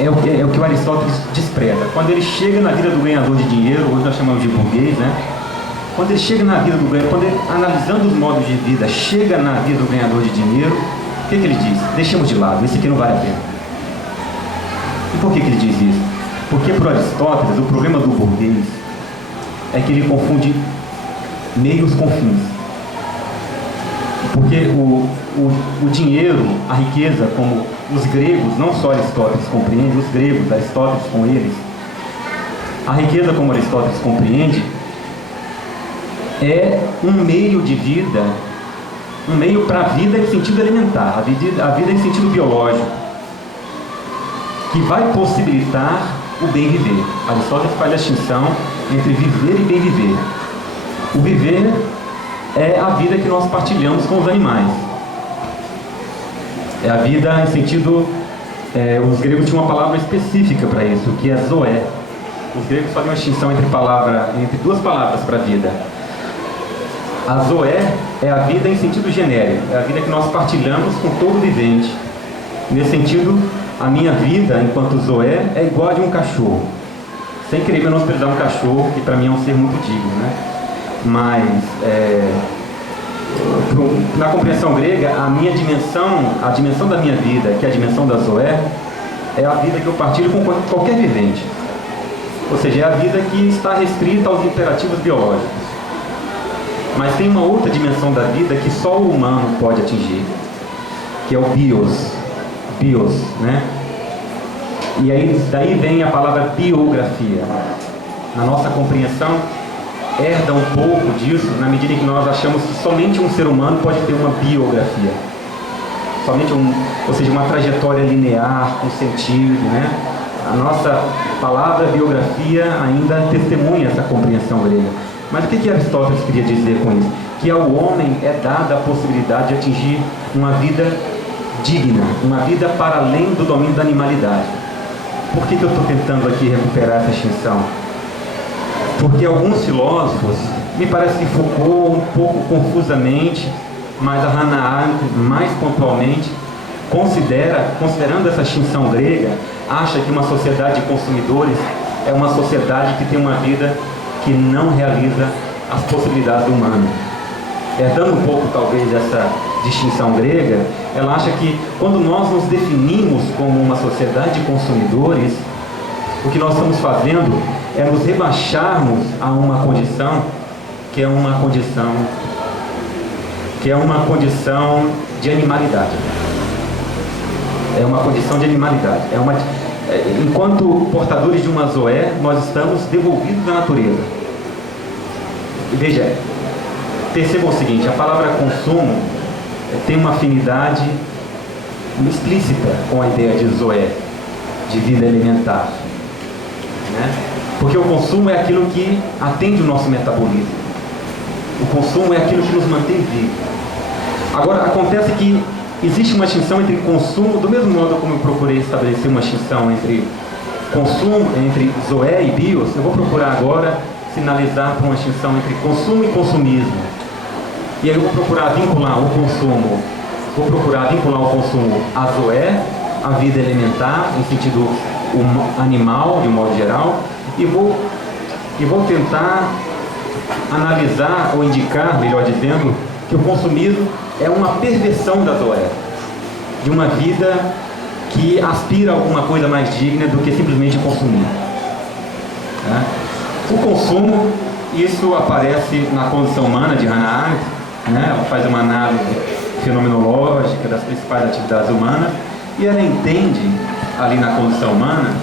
É o que o Aristóteles despreza. Quando ele chega na vida do ganhador de dinheiro, hoje nós chamamos de burguês, né? Quando ele chega na vida do ganhador, quando ele, analisando os modos de vida, chega na vida do ganhador de dinheiro, o que ele diz? Deixemos de lado, esse aqui não vale a pena. E por que ele diz isso? Porque para Aristóteles, o problema do burguês é que ele confunde meios com fins. Porque o dinheiro, a riqueza, como os gregos, não só Aristóteles compreende, os gregos, Aristóteles com eles, a riqueza como Aristóteles compreende, é um meio de vida, um meio para a vida em sentido alimentar, a vida em sentido biológico, que vai possibilitar o bem viver. Aristóteles faz a distinção entre viver e bem viver. O viver é a vida que nós partilhamos com os animais. É a vida em sentido... os gregos tinham uma palavra específica para isso, que é zoé. Os gregos fazem uma distinção entre duas palavras para a vida. A zoé é a vida em sentido genérico, é a vida que nós partilhamos com todo vivente. Nesse sentido, a minha vida, enquanto zoé, é igual a de um cachorro. Sem querer menosprezar um cachorro, que para mim é um ser muito digno, né? Mas, na compreensão grega, a dimensão da minha vida, que é a dimensão da zoé, é a vida que eu partilho com qualquer vivente. Ou seja, é a vida que está restrita aos imperativos biológicos. Mas tem uma outra dimensão da vida que só o humano pode atingir, que é o bios, né? E aí, daí vem a palavra biografia. Na nossa compreensão, herda um pouco disso, na medida em que nós achamos que somente um ser humano pode ter uma biografia. Somente ou seja, uma trajetória linear, com sentido, né? A nossa palavra biografia ainda testemunha essa compreensão grega. Mas o que Aristóteles queria dizer com isso? Que ao homem é dada a possibilidade de atingir uma vida digna, uma vida para além do domínio da animalidade. Por que eu estou tentando aqui recuperar essa distinção? Porque alguns filósofos, me parece que Foucault um pouco confusamente, mas a Hannah Arendt mais pontualmente, considerando essa distinção grega, acha que uma sociedade de consumidores é uma sociedade que tem uma vida que não realiza as possibilidades do humano. Herdando um pouco, talvez, essa distinção grega, ela acha que quando nós nos definimos como uma sociedade de consumidores, o que nós estamos fazendo é nos rebaixarmos a uma condição que é uma condição de animalidade. É uma condição de animalidade. Enquanto portadores de uma zoé, nós estamos devolvidos à natureza. E veja, percebam o seguinte, a palavra consumo tem uma afinidade explícita com a ideia de zoé, de vida elementar, né? Porque o consumo é aquilo que atende o nosso metabolismo. O consumo é aquilo que nos mantém vivos. Agora, acontece que existe uma distinção entre consumo, do mesmo modo como eu procurei estabelecer uma distinção entre consumo, entre zoé e bios, eu vou procurar agora sinalizar para uma distinção entre consumo e consumismo. E aí eu vou procurar vincular o consumo à zoé, a vida elementar, em sentido animal, de um modo geral, e vou tentar analisar ou indicar, melhor dizendo, que o consumismo é uma perversão da Zoé, de uma vida que aspira a alguma coisa mais digna do que simplesmente consumir. O consumo, isso aparece na condição humana de Hannah Arendt, ela faz uma análise fenomenológica das principais atividades humanas, e ela entende, ali na condição humana,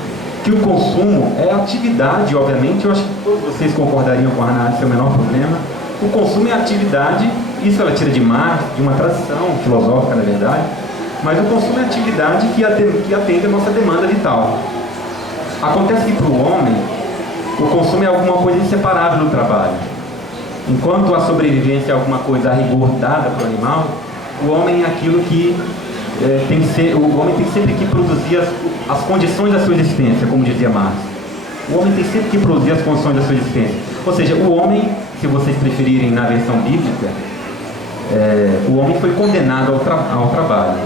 que o consumo é atividade, obviamente. Eu acho que todos vocês concordariam com a Hannah Arendt, sem o menor problema. O consumo é atividade, isso ela tira de Marx, de uma tradição filosófica, na verdade, mas o consumo é atividade que atende a nossa demanda vital. Acontece que para o homem, o consumo é alguma coisa inseparável do trabalho. Enquanto a sobrevivência é alguma coisa a rigor dada para o animal, o homem é aquilo que tem que ser, o homem tem sempre que produzir as condições da sua existência, como dizia Marx. O homem tem sempre que produzir as condições da sua existência. Ou seja, o homem, se vocês preferirem na versão bíblica, o homem foi condenado ao trabalho.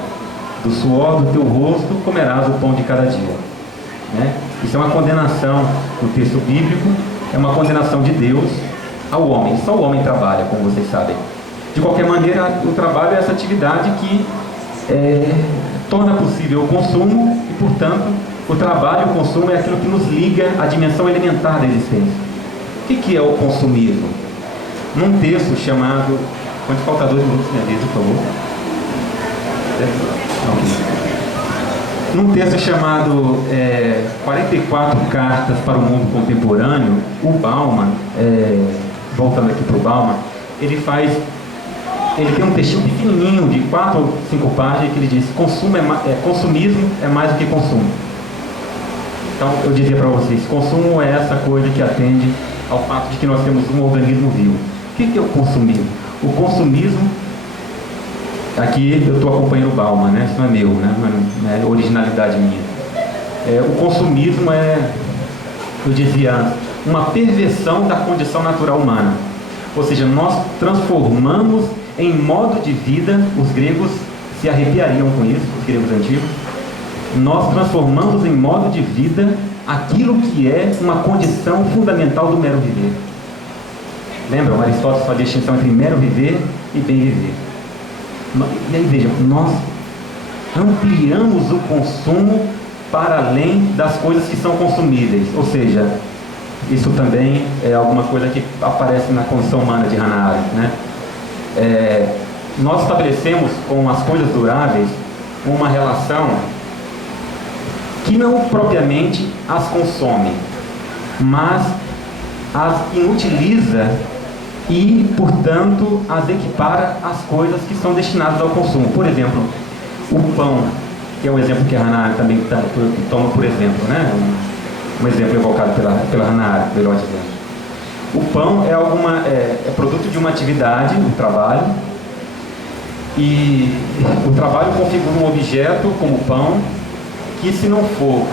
Do suor do teu rosto comerás o pão de cada dia. Isso é uma condenação no texto bíblico, é uma condenação de Deus ao homem. Só o homem trabalha, como vocês sabem. De qualquer maneira, o trabalho é essa atividade que torna possível o consumo e, portanto, o trabalho e o consumo é aquilo que nos liga à dimensão elementar da existência. O que é o consumismo? Num texto chamado... Quantos falta 2 minutos, minha vez, por favor? Num texto chamado 44 Cartas para o Mundo Contemporâneo, o Bauman, voltando aqui para o Bauman, ele tem um textinho pequenininho de 4 ou 5 páginas que ele diz: consumismo é mais do que consumo. Então eu dizia para vocês, consumo é essa coisa que atende ao fato de que nós temos um organismo vivo. O que é o consumismo? O consumismo, aqui eu estou acompanhando o Bauman, isso não é meu, não é originalidade minha. O consumismo eu dizia antes, uma perversão da condição natural humana. Ou seja, nós transformamos em modo de vida, os gregos se arrepiariam com isso, os gregos antigos, nós transformamos em modo de vida aquilo que é uma condição fundamental do mero viver. Lembram? Aristóteles fazia distinção entre mero viver e bem viver. E aí vejam, nós ampliamos o consumo para além das coisas que são consumíveis. Ou seja, isso também é alguma coisa que aparece na condição humana de Hannah Arendt, nós estabelecemos com as coisas duráveis uma relação que não propriamente as consome, mas as inutiliza e, portanto, as equipara às coisas que são destinadas ao consumo. Por exemplo, o pão, que é um exemplo que a Hannah Arendt também toma por exemplo, um exemplo evocado pela Hannah Arendt, melhor dizendo. O pão é produto de uma atividade, um trabalho, e o trabalho configura um objeto como o pão, que se não for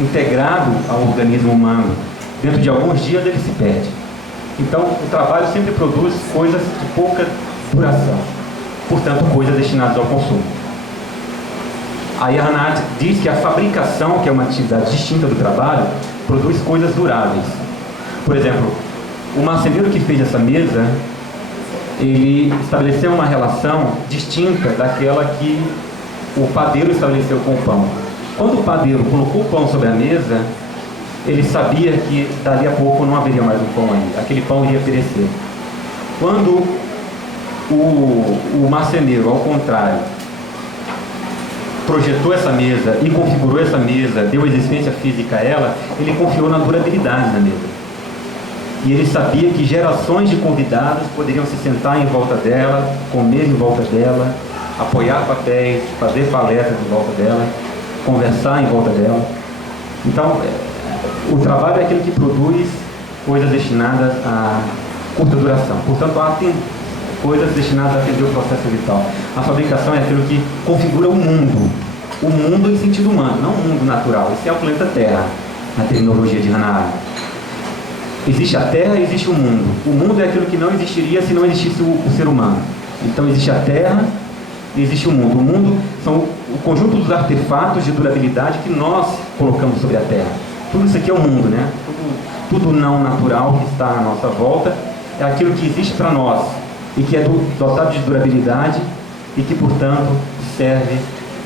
integrado ao organismo humano dentro de alguns dias, ele se perde. Então, o trabalho sempre produz coisas de pouca duração, portanto, coisas destinadas ao consumo. Aí a Hannah Arendt diz que a fabricação, que é uma atividade distinta do trabalho, produz coisas duráveis. Por exemplo, o marceneiro que fez essa mesa, ele estabeleceu uma relação distinta daquela que o padeiro estabeleceu com o pão. Quando o padeiro colocou o pão sobre a mesa, ele sabia que dali a pouco não haveria mais um pão aí, aquele pão iria perecer. Quando o marceneiro, ao contrário, projetou essa mesa e configurou essa mesa, deu existência física a ela, ele confiou na durabilidade da mesa. E ele sabia que gerações de convidados poderiam se sentar em volta dela, comer em volta dela, apoiar papéis, fazer palestras em volta dela, conversar em volta dela. Então, o trabalho é aquele que produz coisas destinadas a curta duração. Portanto, há coisas destinadas a atender o processo vital. A fabricação é aquilo que configura o mundo em sentido humano, não o mundo natural. Esse é o planeta Terra, na terminologia de Hannah Arendt. Existe a Terra e existe o mundo. O mundo é aquilo que não existiria se não existisse o ser humano. Então existe a Terra existe o mundo. O mundo são o conjunto dos artefatos de durabilidade que nós colocamos sobre a Terra. Tudo isso aqui é o mundo, né? Tudo não natural que está à nossa volta é aquilo que existe para nós e que é dotado de durabilidade e que, portanto, serve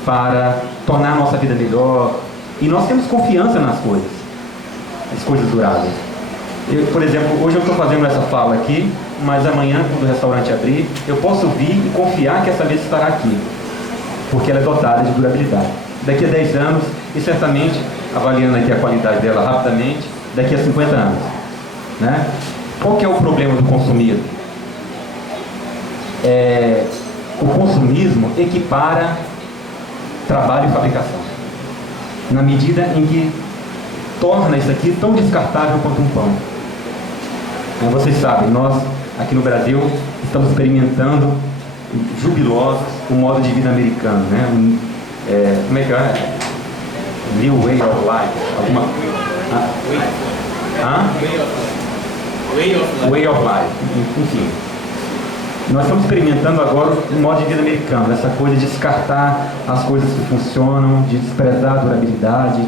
para tornar a nossa vida melhor. E nós temos confiança nas coisas, as coisas duráveis. Por exemplo, hoje eu estou fazendo essa fala aqui, mas amanhã, quando o restaurante abrir, eu posso vir e confiar que essa mesa estará aqui, porque ela é dotada de durabilidade. Daqui a 10 anos, e certamente, avaliando aqui a qualidade dela rapidamente, daqui a 50 anos. Né? Qual que é o problema do consumismo? O consumismo equipara trabalho e fabricação, na medida em que torna isso aqui tão descartável quanto um pão. Vocês sabem, nós aqui no Brasil estamos experimentando jubilosos o modo de vida americano, né? Como é que é? New way of life. Way of life. Enfim. Nós estamos experimentando agora o modo de vida americano, essa coisa de descartar as coisas que funcionam, de desprezar a durabilidade,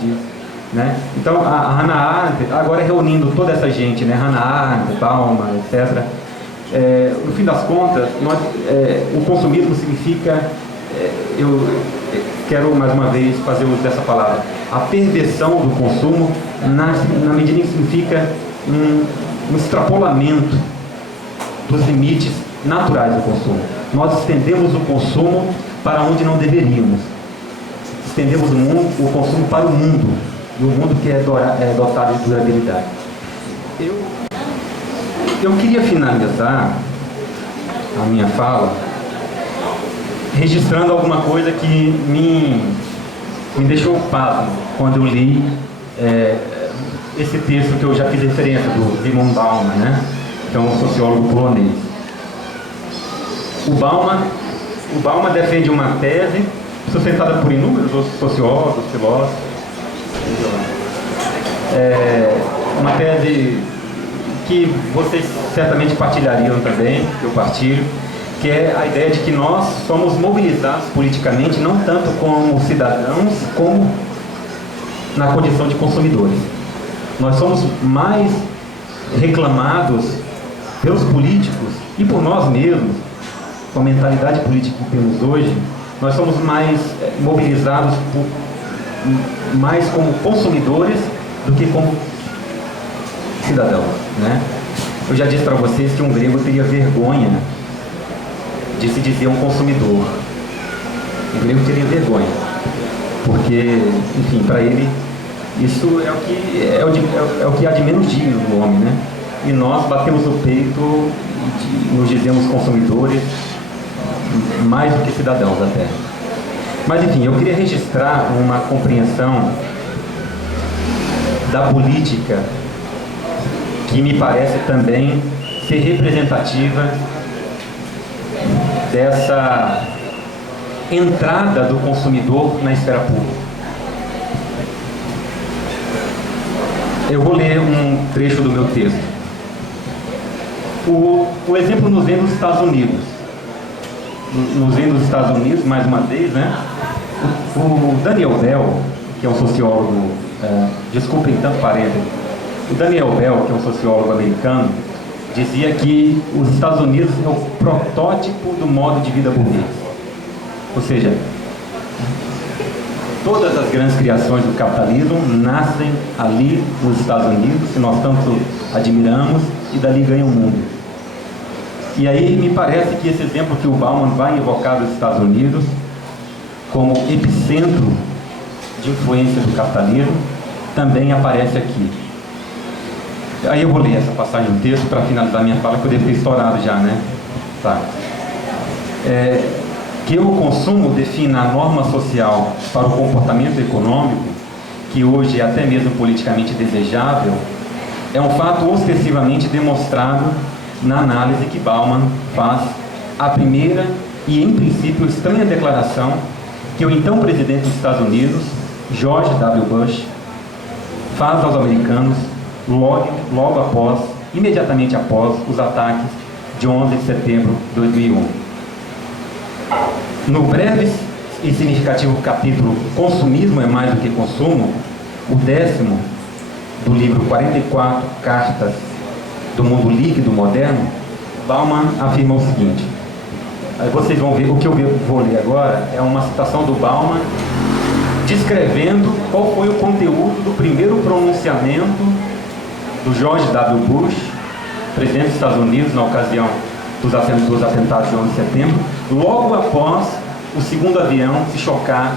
né? Então a Hannah Arendt, agora reunindo toda essa gente, né? Hannah Arendt, Bauman, etc. No fim das contas, o consumismo significa, eu quero mais uma vez fazer uso dessa palavra, a perversão do consumo na medida em que significa um extrapolamento dos limites naturais do consumo. Nós estendemos o consumo para onde não deveríamos. Estendemos o consumo para o mundo, e o mundo que é dotado de durabilidade. Eu queria finalizar a minha fala registrando alguma coisa que me deixou pasmo quando eu li esse texto que eu já fiz referência, do Zygmunt Bauman, né? Que é um sociólogo polonês. O Bauman defende uma tese sustentada por inúmeros outros sociólogos, filósofos. Uma tese que vocês certamente partilhariam também, que eu partilho, que é a ideia de que nós somos mobilizados politicamente não tanto como cidadãos, como na condição de consumidores. Nós somos mais reclamados pelos políticos e por nós mesmos, com a mentalidade política que temos hoje. Nós somos mais mobilizados mais como consumidores do que como cidadãos, né? Eu já disse para vocês que um grego teria vergonha de se dizer um consumidor. O grego teria vergonha, porque, enfim, para ele isso é o que há de menos digno no homem, né? E nós batemos o peito e nos dizemos consumidores mais do que cidadãos até. Mas, enfim, eu queria registrar uma compreensão da política que me parece também ser representativa dessa entrada do consumidor na esfera pública. Eu vou ler um trecho do meu texto. O exemplo nos vem dos Estados Unidos. Nos vem dos Estados Unidos, mais uma vez, né? O Daniel Bell, que é um sociólogo, desculpem tanto parênteses, o Daniel Bell, que é um sociólogo americano, dizia que os Estados Unidos é o protótipo do modo de vida burguês. Ou seja, todas as grandes criações do capitalismo nascem ali nos Estados Unidos, que nós tanto admiramos, e dali ganham o mundo. E aí me parece que esse exemplo que o Bauman vai invocar dos Estados Unidos como epicentro de influência do capitalismo também aparece aqui. Aí eu vou ler essa passagem do texto para finalizar minha fala, que eu devo ter estourado já, né? Tá. Que o consumo defina a norma social para o comportamento econômico, que hoje é até mesmo politicamente desejável, é um fato ostensivamente demonstrado na análise que Bauman faz a primeira e, em princípio, estranha declaração que o então presidente dos Estados Unidos, George W. Bush, faz aos americanos imediatamente após os ataques de 11 de setembro de 2001. No breve e significativo capítulo Consumismo é mais do que consumo, o 10º do livro 44 Cartas do Mundo Líquido Moderno, Bauman afirma o seguinte. Aí vocês vão ver, o que eu vou ler agora é uma citação do Bauman descrevendo qual foi o conteúdo do primeiro pronunciamento do George W. Bush, presidente dos Estados Unidos, na ocasião dos atentados de 11 de setembro, logo após o segundo avião se chocar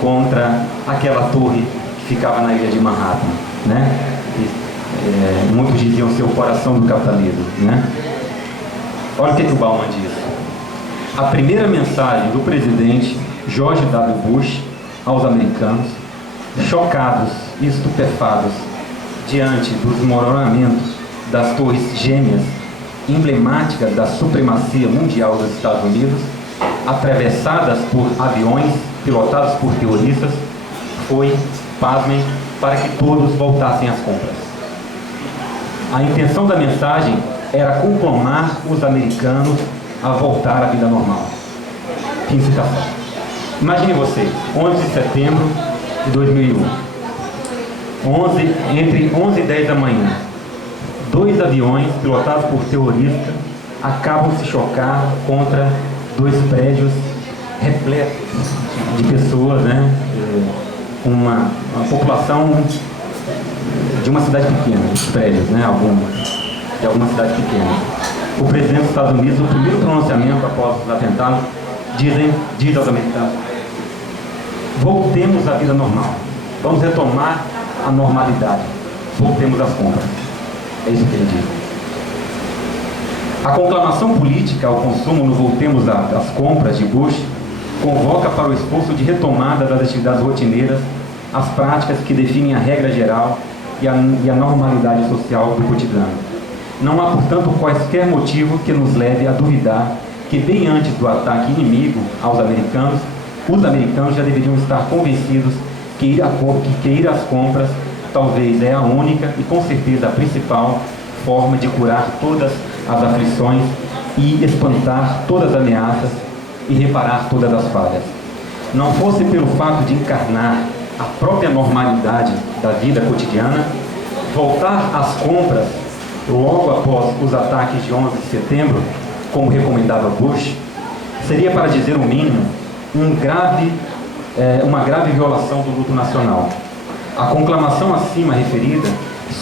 contra aquela torre que ficava na ilha de Manhattan, né? Muitos diziam ser o coração do capitalismo, né? Olha o que o Bauman diz. A primeira mensagem do presidente George W. Bush aos americanos, chocados e estupefados diante dos desmoronamentos das torres gêmeas emblemáticas da supremacia mundial dos Estados Unidos, atravessadas por aviões pilotados por terroristas, foi, pasmem, para que todos voltassem às compras. A intenção da mensagem era conclamar os americanos a voltar à vida normal. Fim de citação. Imagine vocês, 11 de setembro de 2001, entre 11 e 10 da manhã, 2 aviões pilotados por terroristas acabam de se chocar contra 2 prédios repletos de pessoas, né? Uma população de uma cidade pequena, os prédios, né? De alguma cidade pequena. O presidente dos Estados Unidos, no primeiro pronunciamento após os atentados, diz aos americanos: voltemos à vida normal, vamos retomar a normalidade, voltemos às compras. É isso que ele diz. A conclamação política ao consumo no voltemos às compras de Bush convoca para o esforço de retomada das atividades rotineiras, as práticas que definem a regra geral e a normalidade social do cotidiano. Não há, portanto, quaisquer motivo que nos leve a duvidar que, bem antes do ataque inimigo aos americanos, os americanos já deveriam estar convencidos que ir às compras talvez é a única e, com certeza, a principal forma de curar todas as aflições e espantar todas as ameaças e reparar todas as falhas. Não fosse pelo fato de encarnar a própria normalidade da vida cotidiana, voltar às compras logo após os ataques de 11 de setembro, como recomendava Bush, seria, para dizer o mínimo, uma grave violação do luto nacional. A conclamação acima referida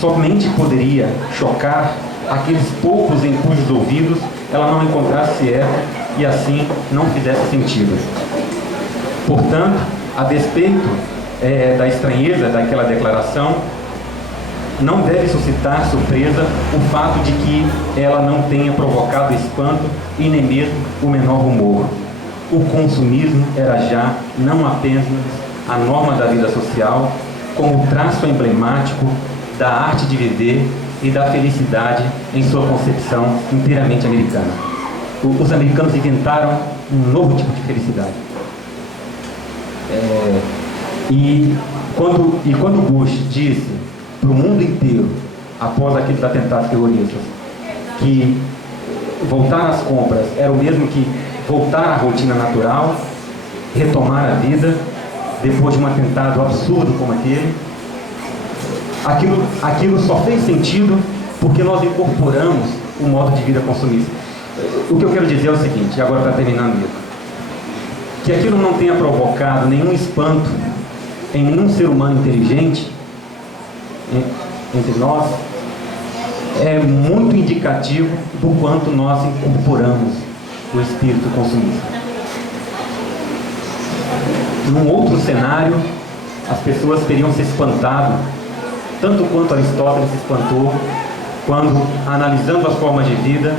somente poderia chocar aqueles poucos em cujos ouvidos ela não encontrasse eco e assim não fizesse sentido. Portanto, a despeito da estranheza daquela declaração, não deve suscitar surpresa o fato de que ela não tenha provocado espanto e nem mesmo o menor rumor. O consumismo era já não apenas a norma da vida social, como traço emblemático da arte de viver e da felicidade em sua concepção inteiramente americana. Os americanos inventaram um novo tipo de felicidade. Quando Bush disse para o mundo inteiro, após aqueles atentados terroristas, que voltar às compras era o mesmo que voltar à rotina natural, retomar a vida, depois de um atentado absurdo como aquele, aquilo só fez sentido porque nós incorporamos o modo de vida consumista. O que eu quero dizer é o seguinte, agora para terminar mesmo, que aquilo não tenha provocado nenhum espanto em nenhum ser humano inteligente entre nós, é muito indicativo do quanto nós incorporamos o espírito consumista. Num outro cenário, as pessoas teriam se espantado, tanto quanto Aristóteles se espantou, quando, analisando as formas de vida,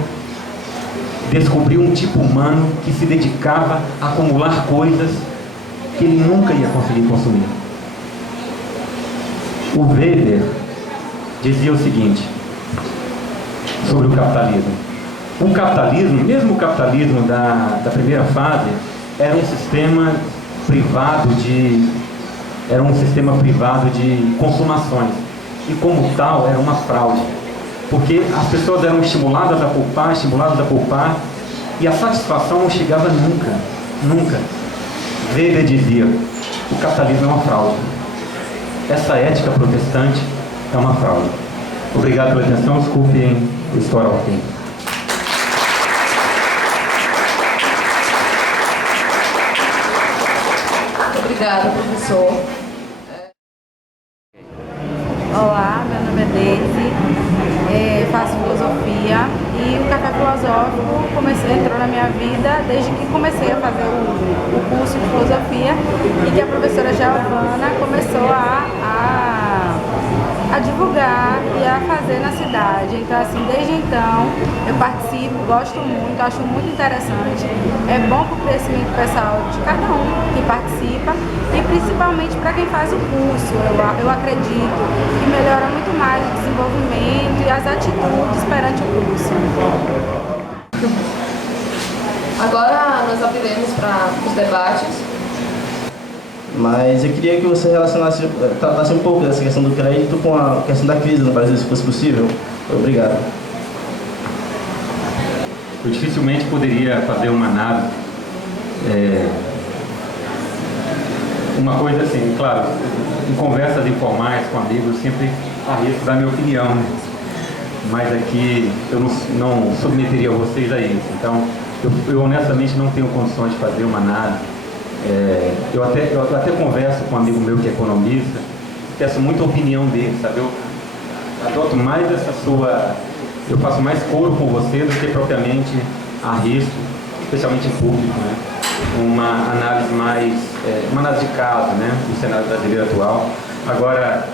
descobriu um tipo humano que se dedicava a acumular coisas que ele nunca ia conseguir consumir. O Weber dizia o seguinte sobre o capitalismo. O capitalismo, mesmo o capitalismo da primeira fase, era um sistema privado de consumações, e como tal era uma fraude, porque as pessoas eram estimuladas a poupar, e a satisfação não chegava nunca. Nunca. Weber dizia: o capitalismo é uma fraude. Essa ética protestante é uma fraude. Obrigado pela atenção, desculpem estourar o tempo. Obrigada, professor. Olá, meu nome é Deise, faço filosofia e o café filosófico entrou na minha vida desde que comecei a fazer o curso de filosofia e que a professora Giovana começou a divulgar e a fazer na cidade. Então, assim, desde então eu participo, gosto muito, acho muito interessante. É bom para o crescimento pessoal de cada um que participa e principalmente para quem faz o curso. Eu acredito que melhora muito mais o desenvolvimento e as atitudes perante o curso. Agora nós abriremos para os debates. Mas eu queria que você tratasse um pouco dessa questão do crédito com a questão da crise no Brasil, se fosse possível. Obrigado. Eu dificilmente poderia fazer uma análise. Uma coisa assim, claro, em conversas informais com amigos, sempre arrisco dar minha opinião, né? Mas aqui eu não submeteria vocês a isso. Então, eu honestamente não tenho condições de fazer uma análise. Eu até converso com um amigo meu que é economista, peço muita opinião dele, sabe? Eu adoto mais essa sua... Eu faço mais coro com você do que propriamente arrisco, especialmente em público, né? Uma análise mais... uma análise de caso, né? Do cenário brasileiro atual. Agora,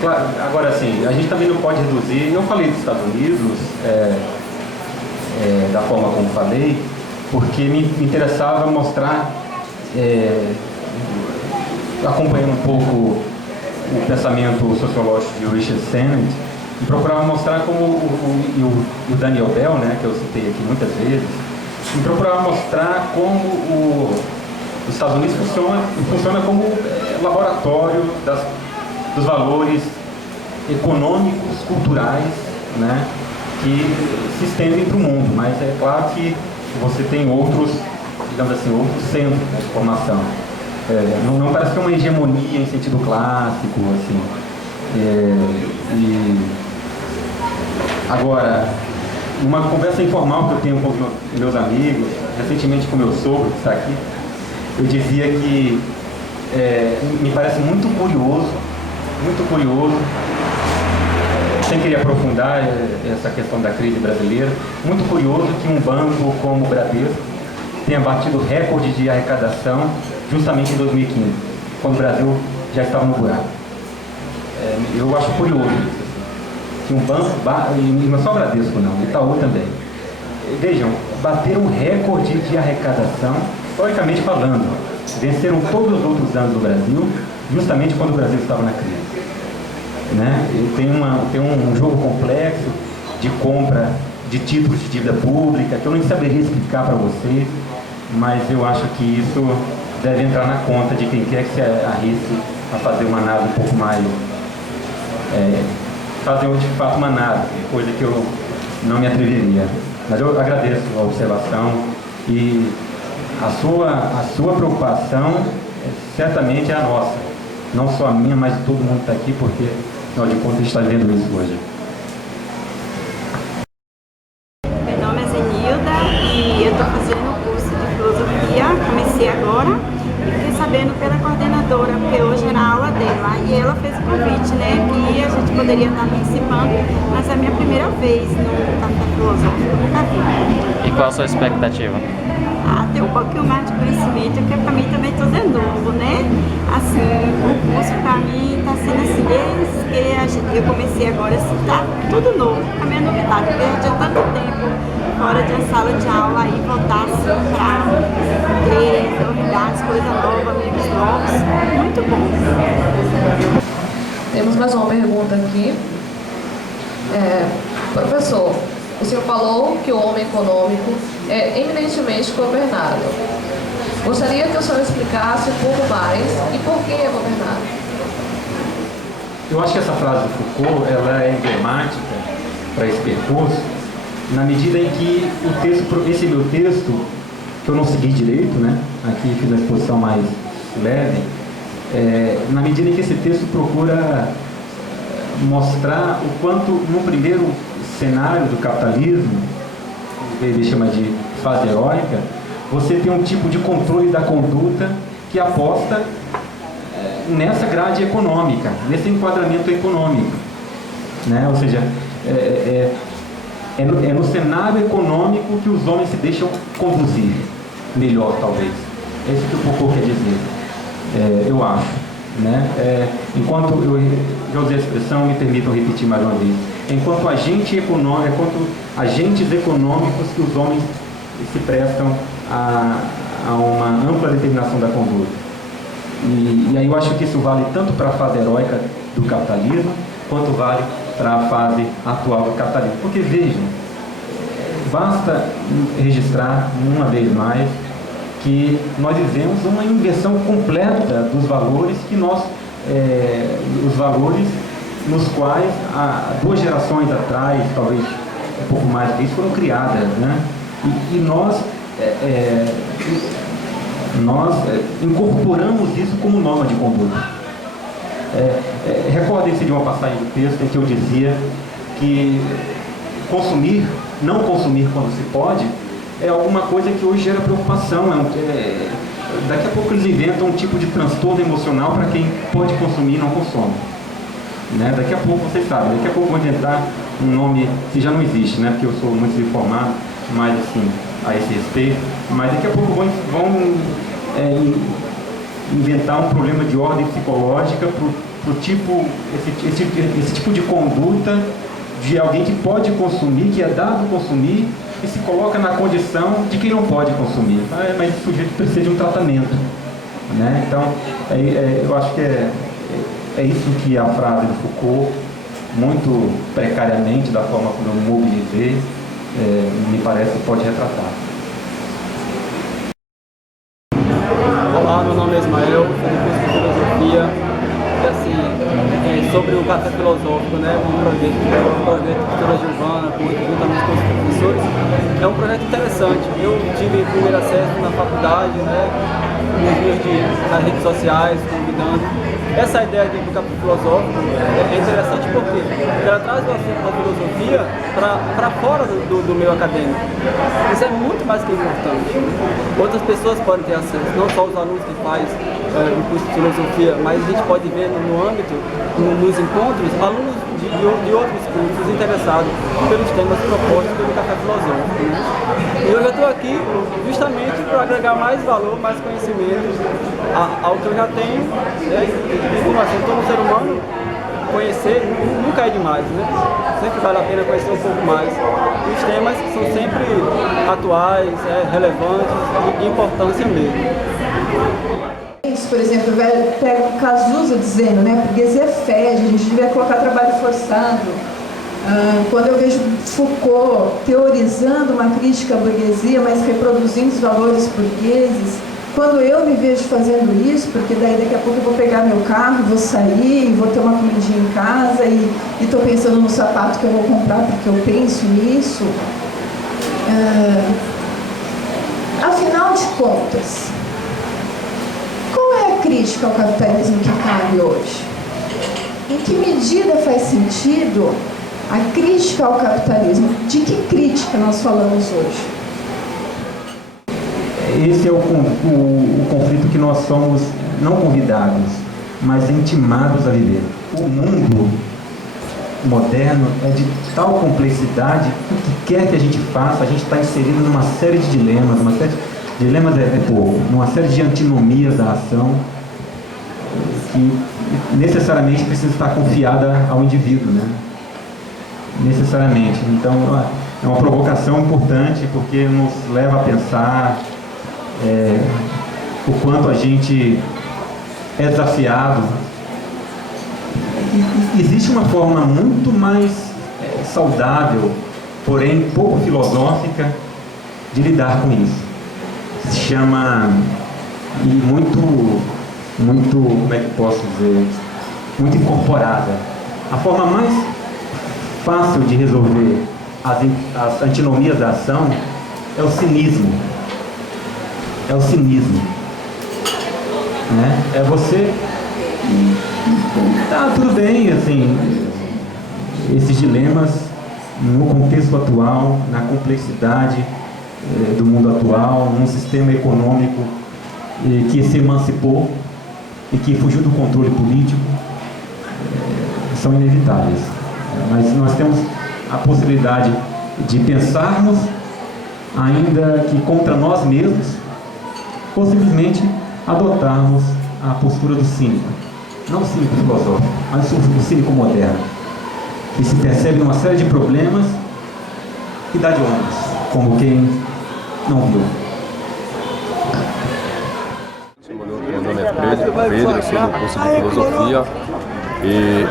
claro, assim, a gente também não pode reduzir... Eu falei dos Estados Unidos, da forma como falei, porque me interessava mostrar... acompanhando um pouco o pensamento sociológico de Richard Sennett, e procurava mostrar como o Daniel Bell, né, que eu citei aqui muitas vezes, e procurava mostrar como os Estados Unidos funciona como laboratório dos valores econômicos, culturais, né, que se estendem para o mundo, mas é claro que você tem outros, digamos assim, outro centro, né, de formação. Não parece que é uma hegemonia em sentido clássico, assim. Agora, numa conversa informal que eu tenho com meus amigos, recentemente com meu sogro, que está aqui, eu dizia que me parece muito curioso, sem querer aprofundar essa questão da crise brasileira, muito curioso que um banco como o Bradesco tenha batido recorde de arrecadação justamente em 2015, quando o Brasil já estava no buraco. Eu acho curioso isso, que um banco, e não é só o Bradesco não, Itaú também. Vejam, bateram um recorde de arrecadação, historicamente falando, venceram todos os outros anos do Brasil, justamente quando o Brasil estava na crise. Né? Tem um jogo complexo de compra de títulos de dívida pública, que eu nem saberia explicar para vocês, mas eu acho que isso deve entrar na conta de quem quer que se arrisque a fazer uma análise um pouco mais... fazer de fato uma análise, coisa que eu não me atreveria. Mas eu agradeço a observação e a sua preocupação certamente é a nossa. Não só a minha, mas de todo mundo que está aqui, porque, afinal de contas, a gente está vendo isso hoje. Meu nome é Zenilda e eu estou fazendo o curso de filosofia, comecei agora e fiquei sabendo pela coordenadora, porque hoje era a aula dela e ela fez o convite, né, que a gente poderia estar participando, mas é a minha primeira vez no café filosófico, nunca vi. E qual a sua expectativa? Ter um pouquinho mais de conhecimento, porque para mim também tudo é novo, né? Assim, o curso para mim está sendo assim, desde que eu comecei agora, assim, tá tudo novo, a minha novidade, porque eu tinha tanto tempo fora de uma sala de aula e voltar assim para ter novidades, coisa nova, amigos novos, muito bom. Temos mais uma pergunta aqui. Professor, o senhor falou que o homem econômico é eminentemente governado. Gostaria que o senhor explicasse um pouco mais e por que é governado. Eu acho que essa frase do Foucault ela é emblemática para esse percurso, na medida em que esse meu texto que eu não segui direito, né? Aqui fiz a exposição mais leve, na medida em que esse texto procura mostrar o quanto, no primeiro cenário do capitalismo, ele chama de fase heróica, você tem um tipo de controle da conduta que aposta nessa grade econômica, nesse enquadramento econômico, né? Ou seja, é no cenário econômico que os homens se deixam conduzir melhor, talvez. É isso que o Foucault quer dizer, eu acho, né? Enquanto eu já usei a expressão, me permitam repetir mais uma vez, enquanto agentes econômicos que os homens se prestam a uma ampla determinação da conduta. E aí eu acho que isso vale tanto para a fase heróica do capitalismo, quanto vale para a fase atual do capitalismo. Porque vejam, basta registrar uma vez mais que nós vivemos uma inversão completa dos valores que os valores nos quais há 2 gerações atrás, talvez um pouco mais que isso, foram criadas, né? E nós incorporamos isso como norma de conduta. Recordem-se de uma passagem do texto em que eu dizia que não consumir quando se pode, é alguma coisa que hoje gera preocupação. Daqui a pouco eles inventam um tipo de transtorno emocional para quem pode consumir e não consome. Né? Daqui a pouco, vocês sabem, daqui a pouco vão inventar um nome que já não existe, né? Porque eu sou muito desinformado, mas assim, a esse respeito, mas daqui a pouco vão inventar um problema de ordem psicológica pro tipo, esse tipo de conduta de alguém que pode consumir, que é dado consumir, e se coloca na condição de quem não pode consumir. Mas o sujeito precisa de um tratamento, né? Então, eu acho que é isso que a frase do Foucault, muito precariamente, da forma como eu mobilizei, me parece que pode retratar. Olá, meu nome é Ismael, sou do curso de Filosofia. E assim, sobre o Café Filosófico, né, um projeto de Doutora Giovana, juntamente com os professores, é um projeto interessante. Eu tive primeiro acesso na faculdade, né, nas redes sociais, convidando. Essa ideia do Café Filosófico é interessante porque ela traz o assunto da filosofia para fora do meio acadêmico. Isso é muito mais que importante. Outras pessoas podem ter acesso, não só os alunos que fazem o curso de filosofia, mas a gente pode ver no âmbito, nos encontros, alunos de outros cursos interessados pelos temas propostos pelo Café Filosófico. Né? E hoje eu estou aqui justamente para agregar mais valor, mais conhecimento ao que eu já tenho, né? E como assim, todo ser humano, conhecer nunca é demais, né? Sempre vale a pena conhecer um pouco mais. E os temas são sempre atuais, relevantes e de importância mesmo. Por exemplo, pega o Cazuza dizendo, né, a burguesia fede, a gente devia colocar trabalho forçado. Quando eu vejo Foucault teorizando uma crítica à burguesia, mas reproduzindo os valores burgueses, quando eu me vejo fazendo isso, porque daí daqui a pouco eu vou pegar meu carro, vou sair, vou ter uma comidinha em casa e estou pensando no sapato que eu vou comprar porque eu penso nisso. Afinal de contas, qual é a crítica ao capitalismo que cabe hoje? Em que medida faz sentido a crítica ao capitalismo? De que crítica nós falamos hoje? Esse é o conflito que nós somos não convidados, mas intimados a viver. O mundo moderno é de tal complexidade que o que quer que a gente faça, a gente está inserido numa série de dilemas, dilemas pouco, numa série de antinomias da ação que necessariamente precisa estar confiada ao indivíduo, né? Necessariamente. Então, é uma provocação importante porque nos leva a pensar o quanto a gente é desafiado. Existe uma forma muito mais saudável, porém pouco filosófica, de lidar com isso. Se chama, e muito, como é que posso dizer, muito incorporada. A forma mais fácil de resolver as antinomias da ação é o cinismo. é o cinismo. Né? É você... Tá, tudo bem, assim, esses dilemas no contexto atual, na complexidade do mundo atual, num sistema econômico que se emancipou e que fugiu do controle político, são inevitáveis. Mas nós temos a possibilidade de pensarmos, ainda que contra nós mesmos, ou simplesmente adotarmos a postura do cínico. Não o cínico filosófico, mas o cínico moderno, que se percebe numa série de problemas e dá de ombros, como quem não viu. Meu nome é Pedro, eu sou do curso de filosofia e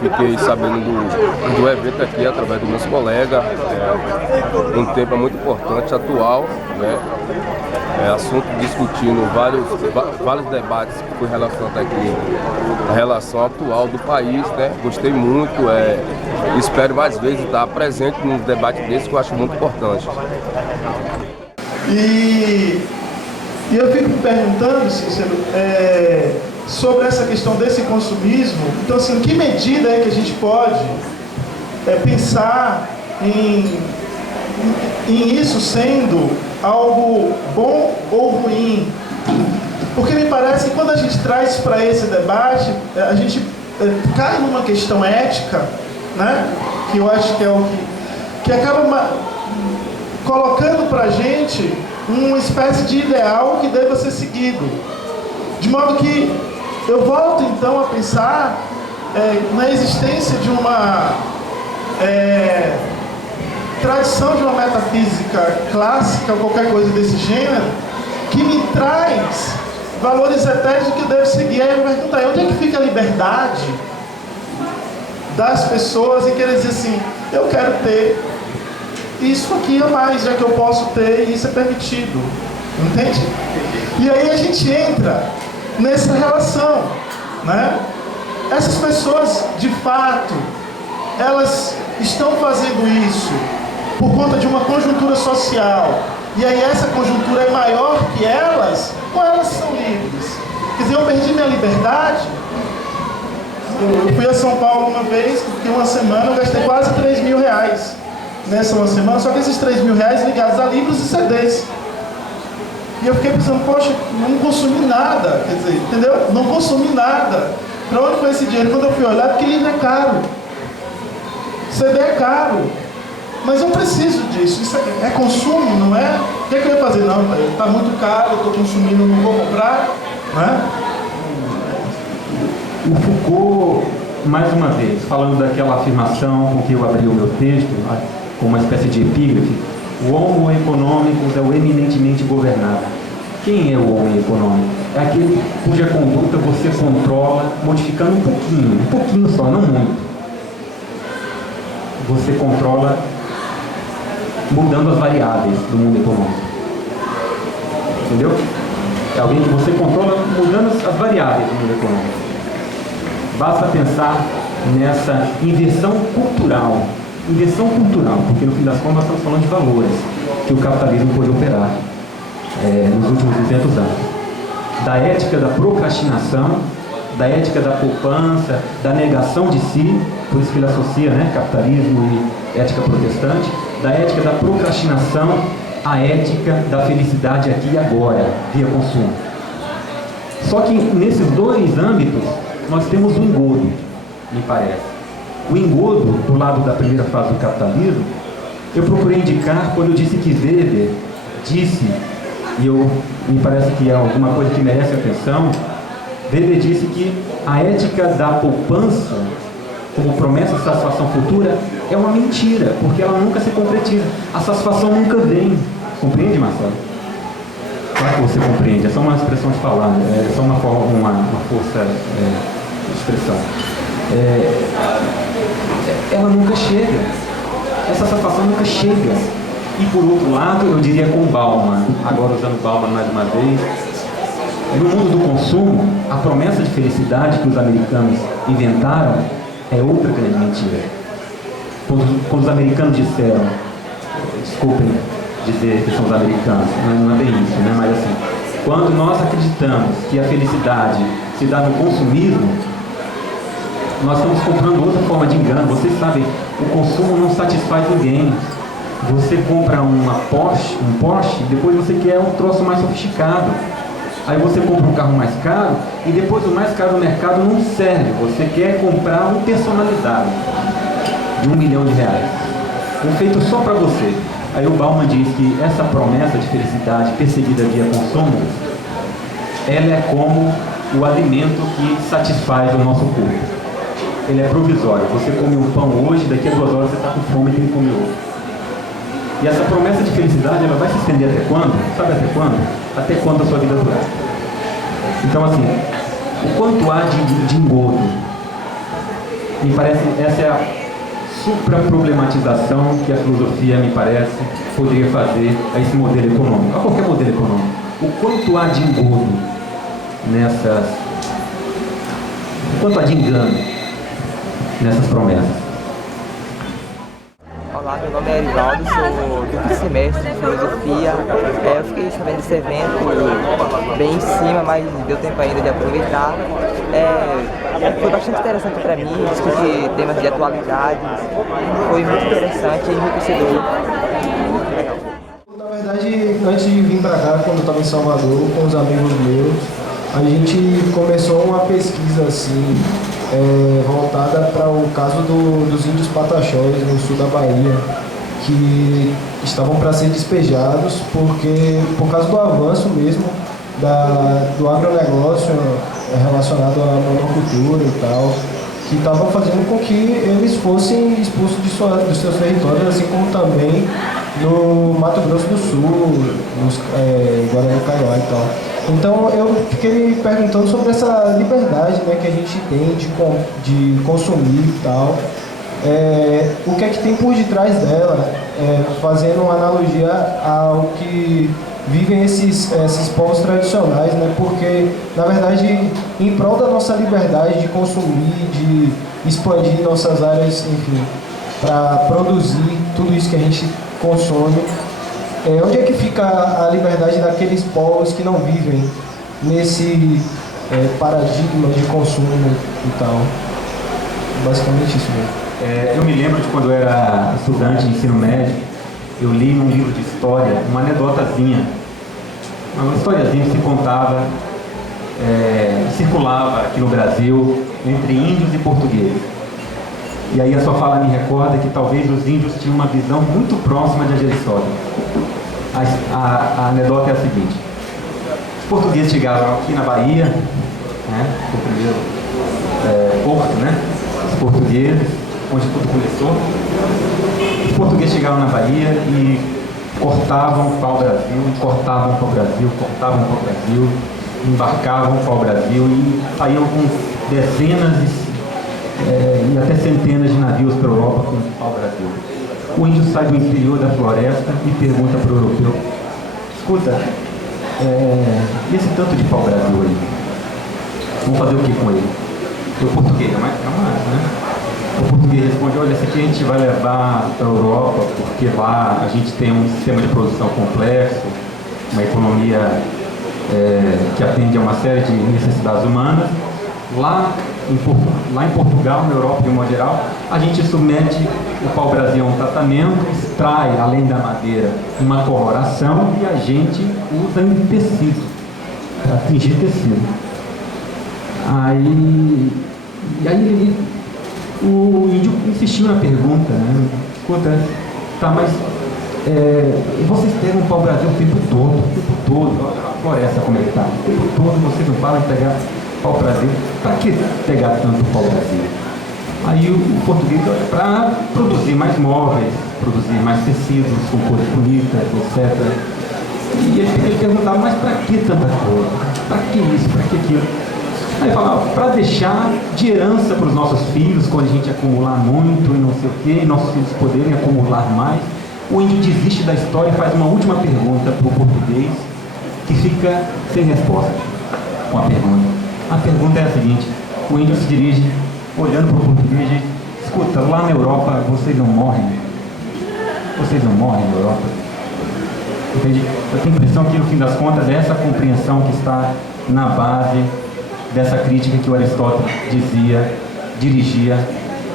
fiquei sabendo do evento aqui através dos meus colegas. Um tema muito importante, atual, né? Assunto discutindo vários debates que foi relacionado aqui, a relação atual do país, né? Gostei muito, espero mais vezes estar presente num debate desse que eu acho muito importante. E eu fico me perguntando, Cícero, sobre essa questão desse consumismo. Então, assim, em que medida é que a gente pode pensar em isso sendo algo bom ou ruim? Porque me parece que quando a gente traz para esse debate, a gente cai numa questão ética, né? Que eu acho que é o que acaba colocando para a gente uma espécie de ideal que deva ser seguido. De modo que eu volto então a pensar na existência de uma tradição de uma metafísica clássica ou qualquer coisa desse gênero que me traz valores etéreos que eu devo seguir. Aí eu me pergunto, onde é que fica a liberdade das pessoas em querer dizer assim, eu quero ter isso aqui a mais, já que eu posso ter e isso é permitido, entende? E aí a gente entra nessa relação, né? Essas pessoas, de fato, elas estão fazendo isso por conta de uma conjuntura social, e aí essa conjuntura é maior que elas, ou elas são livres? Quer dizer, eu perdi minha liberdade. Eu fui a São Paulo uma vez, fiquei uma semana, eu gastei quase R$3.000 nessa uma semana, só que esses R$3.000 ligados a livros e CDs. E eu fiquei pensando, poxa, não consumi nada, quer dizer, entendeu? Não consumi nada. Para onde foi esse dinheiro? Quando eu fui olhar, porque livro é caro. CD é caro. Mas eu preciso disso. Isso é consumo, não é? O que é que eu ia fazer? Não, está muito caro, eu estou consumindo, não vou comprar. Né? O Foucault, mais uma vez, falando daquela afirmação com que eu abri o meu texto, com uma espécie de epígrafe, o homo econômicus é o eminentemente governado. Quem é o homem econômico? É aquele cuja conduta você controla, modificando um pouquinho só, não muito. Você controla mudando as variáveis do mundo econômico. Entendeu? É alguém que você controla mudando as variáveis do mundo econômico. Basta pensar nessa inversão cultural. Inversão cultural, porque no fim das contas nós estamos falando de valores que o capitalismo pôde operar nos últimos 200 anos. Da ética da procrastinação, da ética da poupança, da negação de si, por isso que ele associa, né, capitalismo e ética protestante, da ética da procrastinação à ética da felicidade aqui e agora, via consumo. Só que nesses dois âmbitos nós temos um engodo, me parece. O engodo, do lado da primeira fase do capitalismo, eu procurei indicar quando eu disse que Weber disse, e me parece que é alguma coisa que merece atenção, Weber disse que a ética da poupança, como promessa de satisfação futura, é uma mentira, porque ela nunca se concretiza. A satisfação nunca vem. Compreende, Marcelo? Claro que você compreende, é só uma expressão de falar, é só uma força de expressão. Ela nunca chega. Essa satisfação nunca chega. E por outro lado, eu diria com Bauman, agora usando Bauman mais uma vez, no mundo do consumo, a promessa de felicidade que os americanos inventaram é outra grande mentira. Quando os americanos disseram, desculpem dizer que são os americanos, não é bem isso, né? Mas assim, Quando nós acreditamos que a felicidade se dá no consumismo, nós estamos comprando outra forma de engano. Vocês sabem, o consumo não satisfaz ninguém. Você compra um Porsche, depois você quer um troço mais sofisticado. Aí você compra um carro mais caro e depois o mais caro do mercado não serve. Você quer comprar um personalizado de R$1 milhão, um feito só para você. Aí o Bauman diz que essa promessa de felicidade perseguida via consumo, ela é como o alimento que satisfaz o nosso corpo. Ele é provisório. Você come um pão hoje, daqui a 2 horas você está com fome e tem que comer outro. E essa promessa de felicidade, ela vai se estender até quando? Sabe até quando? Até quando a sua vida durar. Então, assim, o quanto há de engodo, me parece, essa é a supraproblematização que a filosofia, me parece, poderia fazer a esse modelo econômico, a qualquer modelo econômico. O quanto há de engodo nessas... O quanto há de engano nessas promessas. Olá, meu nome é Erivaldo, sou do 5º semestre de filosofia. Eu fiquei sabendo desse evento bem em cima, mas deu tempo ainda de aproveitar. Foi bastante interessante para mim discutir temas de atualidade, foi muito interessante e enriquecedor. Na verdade, antes de vir para cá, quando eu estava em Salvador, com os amigos meus, a gente começou uma pesquisa assim, voltada para o caso dos índios pataxós no sul da Bahia, que estavam para ser despejados por causa do avanço mesmo do agronegócio relacionado à monocultura e tal, que estava fazendo com que eles fossem expulsos dos seus territórios, assim como também no Mato Grosso do Sul, nos Guarani-Kaiowá e tal. Então eu fiquei me perguntando sobre essa liberdade, né, que a gente tem de consumir e tal, o que é que tem por detrás dela, fazendo uma analogia ao que vivem esses povos tradicionais, né, porque na verdade em prol da nossa liberdade de consumir, de expandir nossas áreas, enfim, para produzir tudo isso que a gente consome, onde é que fica a liberdade daqueles povos que não vivem nesse paradigma de consumo e tal? Basicamente isso mesmo. Eu me lembro de quando eu era estudante de ensino médio, eu li num livro de história uma anedotazinha, uma historiazinha que se contava, circulava aqui no Brasil entre índios e portugueses. E aí a sua fala me recorda que talvez os índios tinham uma visão muito próxima de Aristóteles. A anedota é a seguinte: os portugueses chegaram aqui na Bahia, né, o primeiro porto, né, os portugueses, onde tudo começou. Os portugueses chegaram na Bahia e cortavam o pau-brasil, cortavam o pau-brasil, cortavam o pau-brasil, embarcavam o pau-brasil e saíam com dezenas e até centenas de navios para a Europa com o pau-brasil. O índio sai do interior da floresta e pergunta para o europeu: escuta, e esse tanto de pau-brasil aí? Vamos fazer o que com ele? O português, mas né? O português responde: olha, esse aqui a gente vai levar para a Europa porque lá a gente tem um sistema de produção complexo, uma economia que atende a uma série de necessidades humanas. Lá em Portugal, na Europa de um modo geral, a gente submete o pau-brasil a um tratamento, extrai, além da madeira, uma coloração e a gente usa em tecido, para tingir tecido. Aí o índio insistiu na pergunta, né? Escuta, tá, mas vocês pegam o pau-brasil o tempo todo, a floresta como é que tá, o tempo todo vocês não param de pegar pau-brasil. Para que pegar tanto pau-brasil? Aí o português, para produzir mais móveis, produzir mais tecidos com cores bonitas, etc. E ele perguntava: mas para que tanta coisa? Para que isso? Para que aquilo? Aí falava: para deixar de herança para os nossos filhos, quando a gente acumular muito e não sei o quê, e nossos filhos poderem acumular mais. O índio desiste da história e faz uma última pergunta para o português, que fica sem resposta com a pergunta. A pergunta é a seguinte: o índio se dirige, olhando para o português, e diz: escuta, lá na Europa vocês não morrem? Vocês não morrem na Europa? Entende? Eu tenho a impressão que, no fim das contas, é essa compreensão que está na base dessa crítica que o Aristóteles dirigia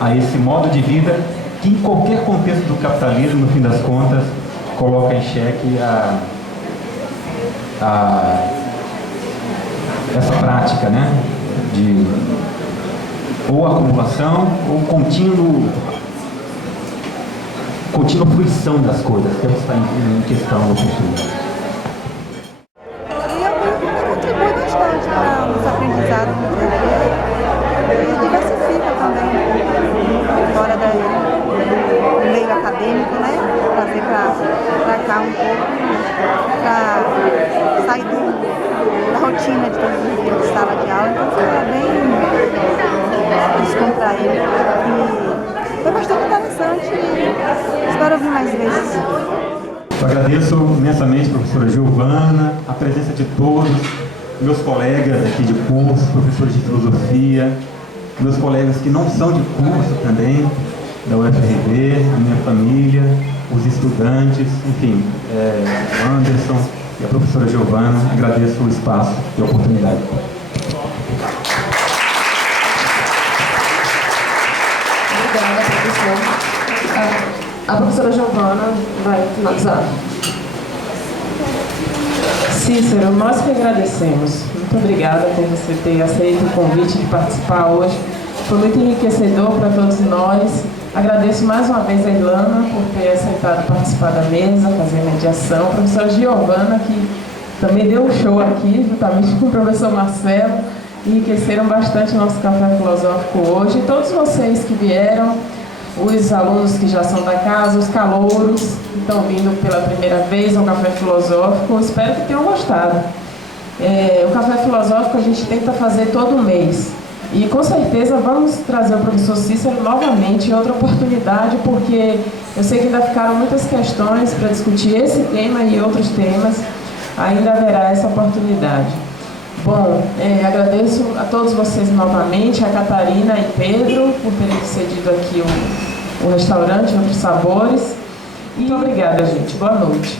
a esse modo de vida que, em qualquer contexto do capitalismo, no fim das contas, coloca em xeque essa prática, né, de ou acumulação ou contínua fruição das coisas, que está em questão no futuro. E eu contribui bastante para os aprendizados no dia a dia e diversifica também fora do meio acadêmico, né? Trazer para cá um pouco, para sair da rotina de todos os dias de sala de aula, então fica bem descontraído. E foi bastante interessante e espero ouvir mais vezes. Eu agradeço imensamente a professora Giovana, a presença de todos, meus colegas aqui de curso, professores de filosofia, meus colegas que não são de curso também, da UFRB, a minha família, os estudantes, enfim, Anderson e a professora Giovana, agradeço o espaço e a oportunidade. Obrigada, professor. A professora Giovana vai finalizar. Cícero, nós que agradecemos. Muito obrigada por você ter aceito o convite de participar hoje. Foi muito enriquecedor para todos nós. Agradeço mais uma vez a Ilana por ter aceitado participar da mesa, fazer a mediação. A professora Giovana, que também deu um show aqui, juntamente com o professor Marcelo, enriqueceram bastante o nosso café filosófico hoje. E todos vocês que vieram, os alunos que já são da casa, os calouros que estão vindo pela primeira vez ao café filosófico, espero que tenham gostado. O café filosófico a gente tenta fazer todo mês. E com certeza vamos trazer o professor Cícero novamente em outra oportunidade, porque eu sei que ainda ficaram muitas questões para discutir esse tema e outros temas, ainda haverá essa oportunidade. Bom, agradeço a todos vocês novamente, a Catarina e Pedro, por terem cedido aqui o restaurante Outros Sabores. Muito obrigada, gente. Boa noite.